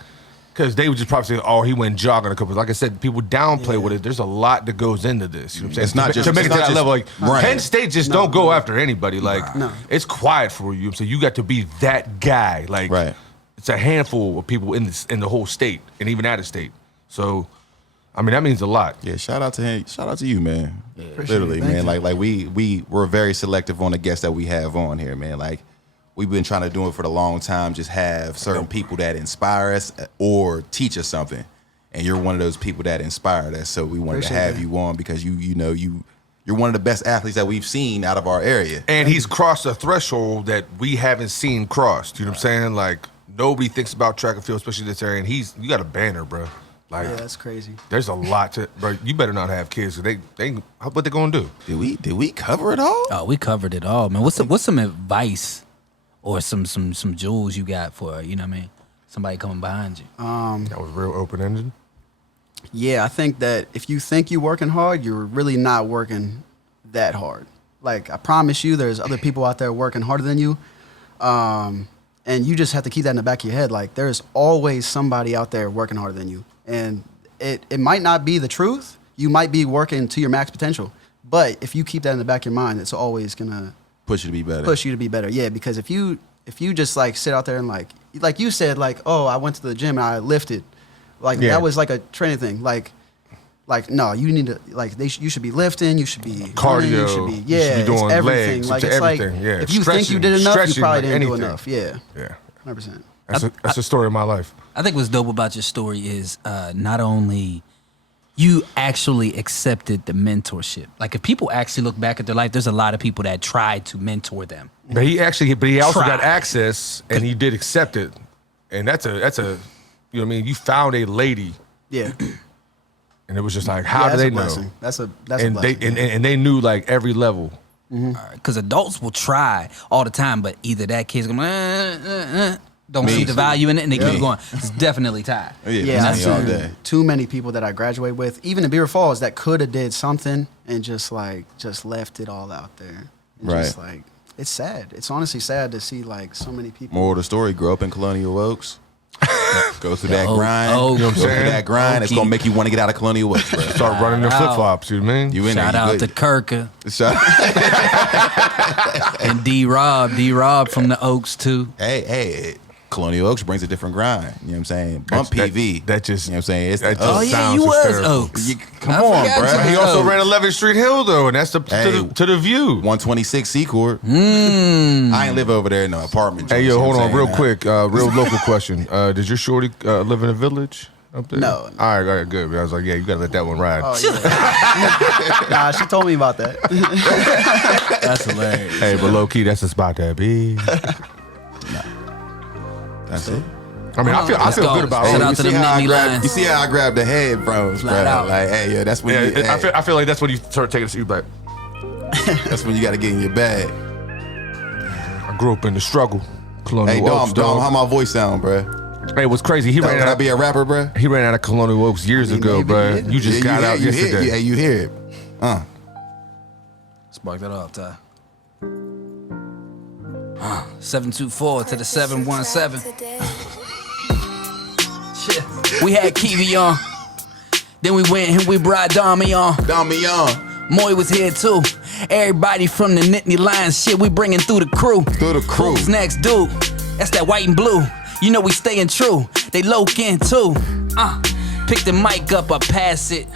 because they would just probably say, "Oh, he went jogging a couple." Like I said, people downplay with it. There's a lot that goes into this. You know what I'm saying? It's not just- to make it it's to not that just level. Like running. Penn State just don't go after anybody. Like No. it's quiet for you. So you got to be that guy. Like Right. it's a handful of people in the whole state and even out of state. So I mean that means a lot. Yeah, shout out to him. Shout out to you, man. Appreciate Literally, it. Thank man. you. Like we're very selective on the guests that we have on here, man. Like we've been trying to do it for a long time. Just have certain people that inspire us or teach us something. And you're one of those people that inspired us. So we wanted to Appreciate have that. you on because you're you're one of the best athletes that we've seen out of our area. And he's crossed a threshold that we haven't seen crossed. You know what I'm saying? Like, nobody thinks about track and field, especially this area. And you got a banner, bro. Like, Yeah, that's crazy. there's a lot to, bro. You better not have kids. They what they gonna do? Did we cover it all? Oh, we covered it all, man. What's some advice or some jewels you got for, you know what I mean, somebody coming behind you? That was real open ended. Yeah, I think that if you think you're working hard, you're really not working that hard. Like, I promise you, there's other people out there working harder than you. And you just have to keep that in the back of your head. Like, there's always somebody out there working harder than you. And it might not be the truth. You might be working to your max potential. But if you keep that in the back of your mind, it's always going to Push you to be better. push you to be better. Yeah, because if you just, like, sit out there and, like you said, like, oh, I went to the gym and I lifted. Like, Yeah. that was, like, a training thing. Like, no, you need to, like, you should be lifting, you should be Cardio, running, you should be, you should be doing it's everything. legs, Like, to it's like, everything, yeah. if you think you did enough, you Stretching, probably like didn't do anything. enough. Yeah, Yeah. 100%. That's the story of my life. I think what's dope about your story is not only you actually accepted the mentorship. Like, if people actually look back at their life, there's a lot of people that tried to mentor them. But he also got Tried. access, and he did accept it. And that's a you know what I mean? You found a lady, Yeah. and it was just like, how Yeah, do that's they a know? blessing. That's a And blessing. and they knew like every level. Because adults will try all the time, but either that kid's going, don't Me see the too. value in it, and they keep Yeah. going. It's definitely tied. Yeah, that's I've all seen day. too many people that I graduate with, even in Beaver Falls, that could have did something and just left it all out there. And Right. Just like, it's sad. It's honestly sad to see like so many people. Moral of the story: grow up in Colonial Oaks. Go through that Oh, grind. oh, you know what I'm Go through saying? that grind. It's Okay. gonna make you want to get out of Colonial Oaks, bro. Start running the Shout flip out. flops. You know what I mean? You in Shout there? out to Kirka Shout- and D-Rob from the Oaks, too. hey, Colonial Oaks brings a different grind. You know what I'm saying? Bump That- PV. that just- you know what I'm saying? It's that the just- Oh, yeah, sounds you was hysterical. Oaks. Come I on, forgot bro. you He was also Oaks. ran 11th Street Hill though, and that's Hey. to the view. 126 C Court. I ain't live over there in no apartment. Hey, joints, yo, you know hold what on, I'm real saying? quick, real local question. Did your shorty live in a village up there? No. All right, good. I was like, yeah, you gotta let that one ride. Oh, yeah. Nah, she told me about that. That's hilarious. Hey, but low key, that's the spot that be. That's it. I mean, I Let's feel go. good about Shout it. out You to see them how I Nittany grabbed- Lions. You see how I grabbed the headphones, bro? Flat out. Like, hey, yeah, that's when you. Yeah, hey, I feel like that's when you start taking you back. that's when you got to get in your bag. I grew up in the struggle. Colonial Hey, Oaks, Dom, how dog. my voice sound, bro? Hey, what's crazy? He ran Can I out. be a rapper, bro? He ran out of Colonial Oaks years ago, maybe, bro. yeah. You just got out you hear, yesterday. yeah, you hear it. Spark that off, Ty. 724 to the 717. Shit. We had Kiwi on. Then we went and we brought Dami on. Dom me on. Moy was here too. Everybody from the Nittany Lions, shit, we bringing through the crew. Through the crew. Who's next, dude? That's that white and blue. You know we staying true. They low-kin too. Pick the mic up, I pass it.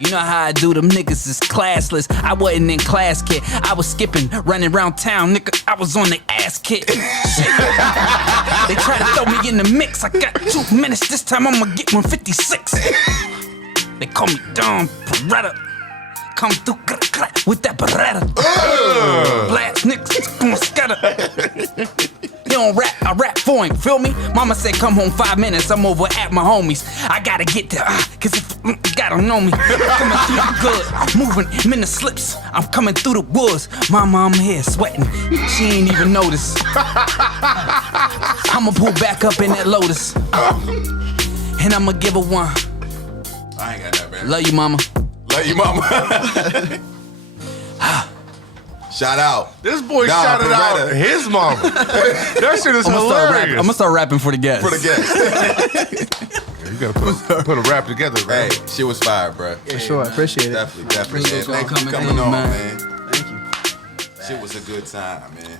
You know how I do, them niggas is classless. I wasn't in class, kid. I was skipping, running around town, nigga. I was on the ass kit. Shit. They try to throw me in the mix. I got 2 minutes. This time I'ma get 156. They call me Dom Peretta. Come through with that Beretta. Blast niggas, gon' scatter. He don't rap, I rap for him, feel me? Mama said come home 5 minutes, I'm over at my homies. I gotta get there, cause if you gotta know me. Coming through the good, moving in the slips. I'm coming through the woods. Mama, I'm here sweating. She ain't even notice. I'ma pull back up in that Lotus. And I'ma give her one. I ain't got that, man. Love you, mama. Love you, mama. Shout out. This boy Dom shouted out Peretta. his mama. That shit is I'm hilarious. gonna start rapping for the guests. For the guest. You gotta put a rap together, Hey, man. shit was fire, bro. For sure, I appreciate it. Definitely. Appreciate Man. y'all Thank you for coming coming through, on, man. man. Thank you. Shit was a good time, man.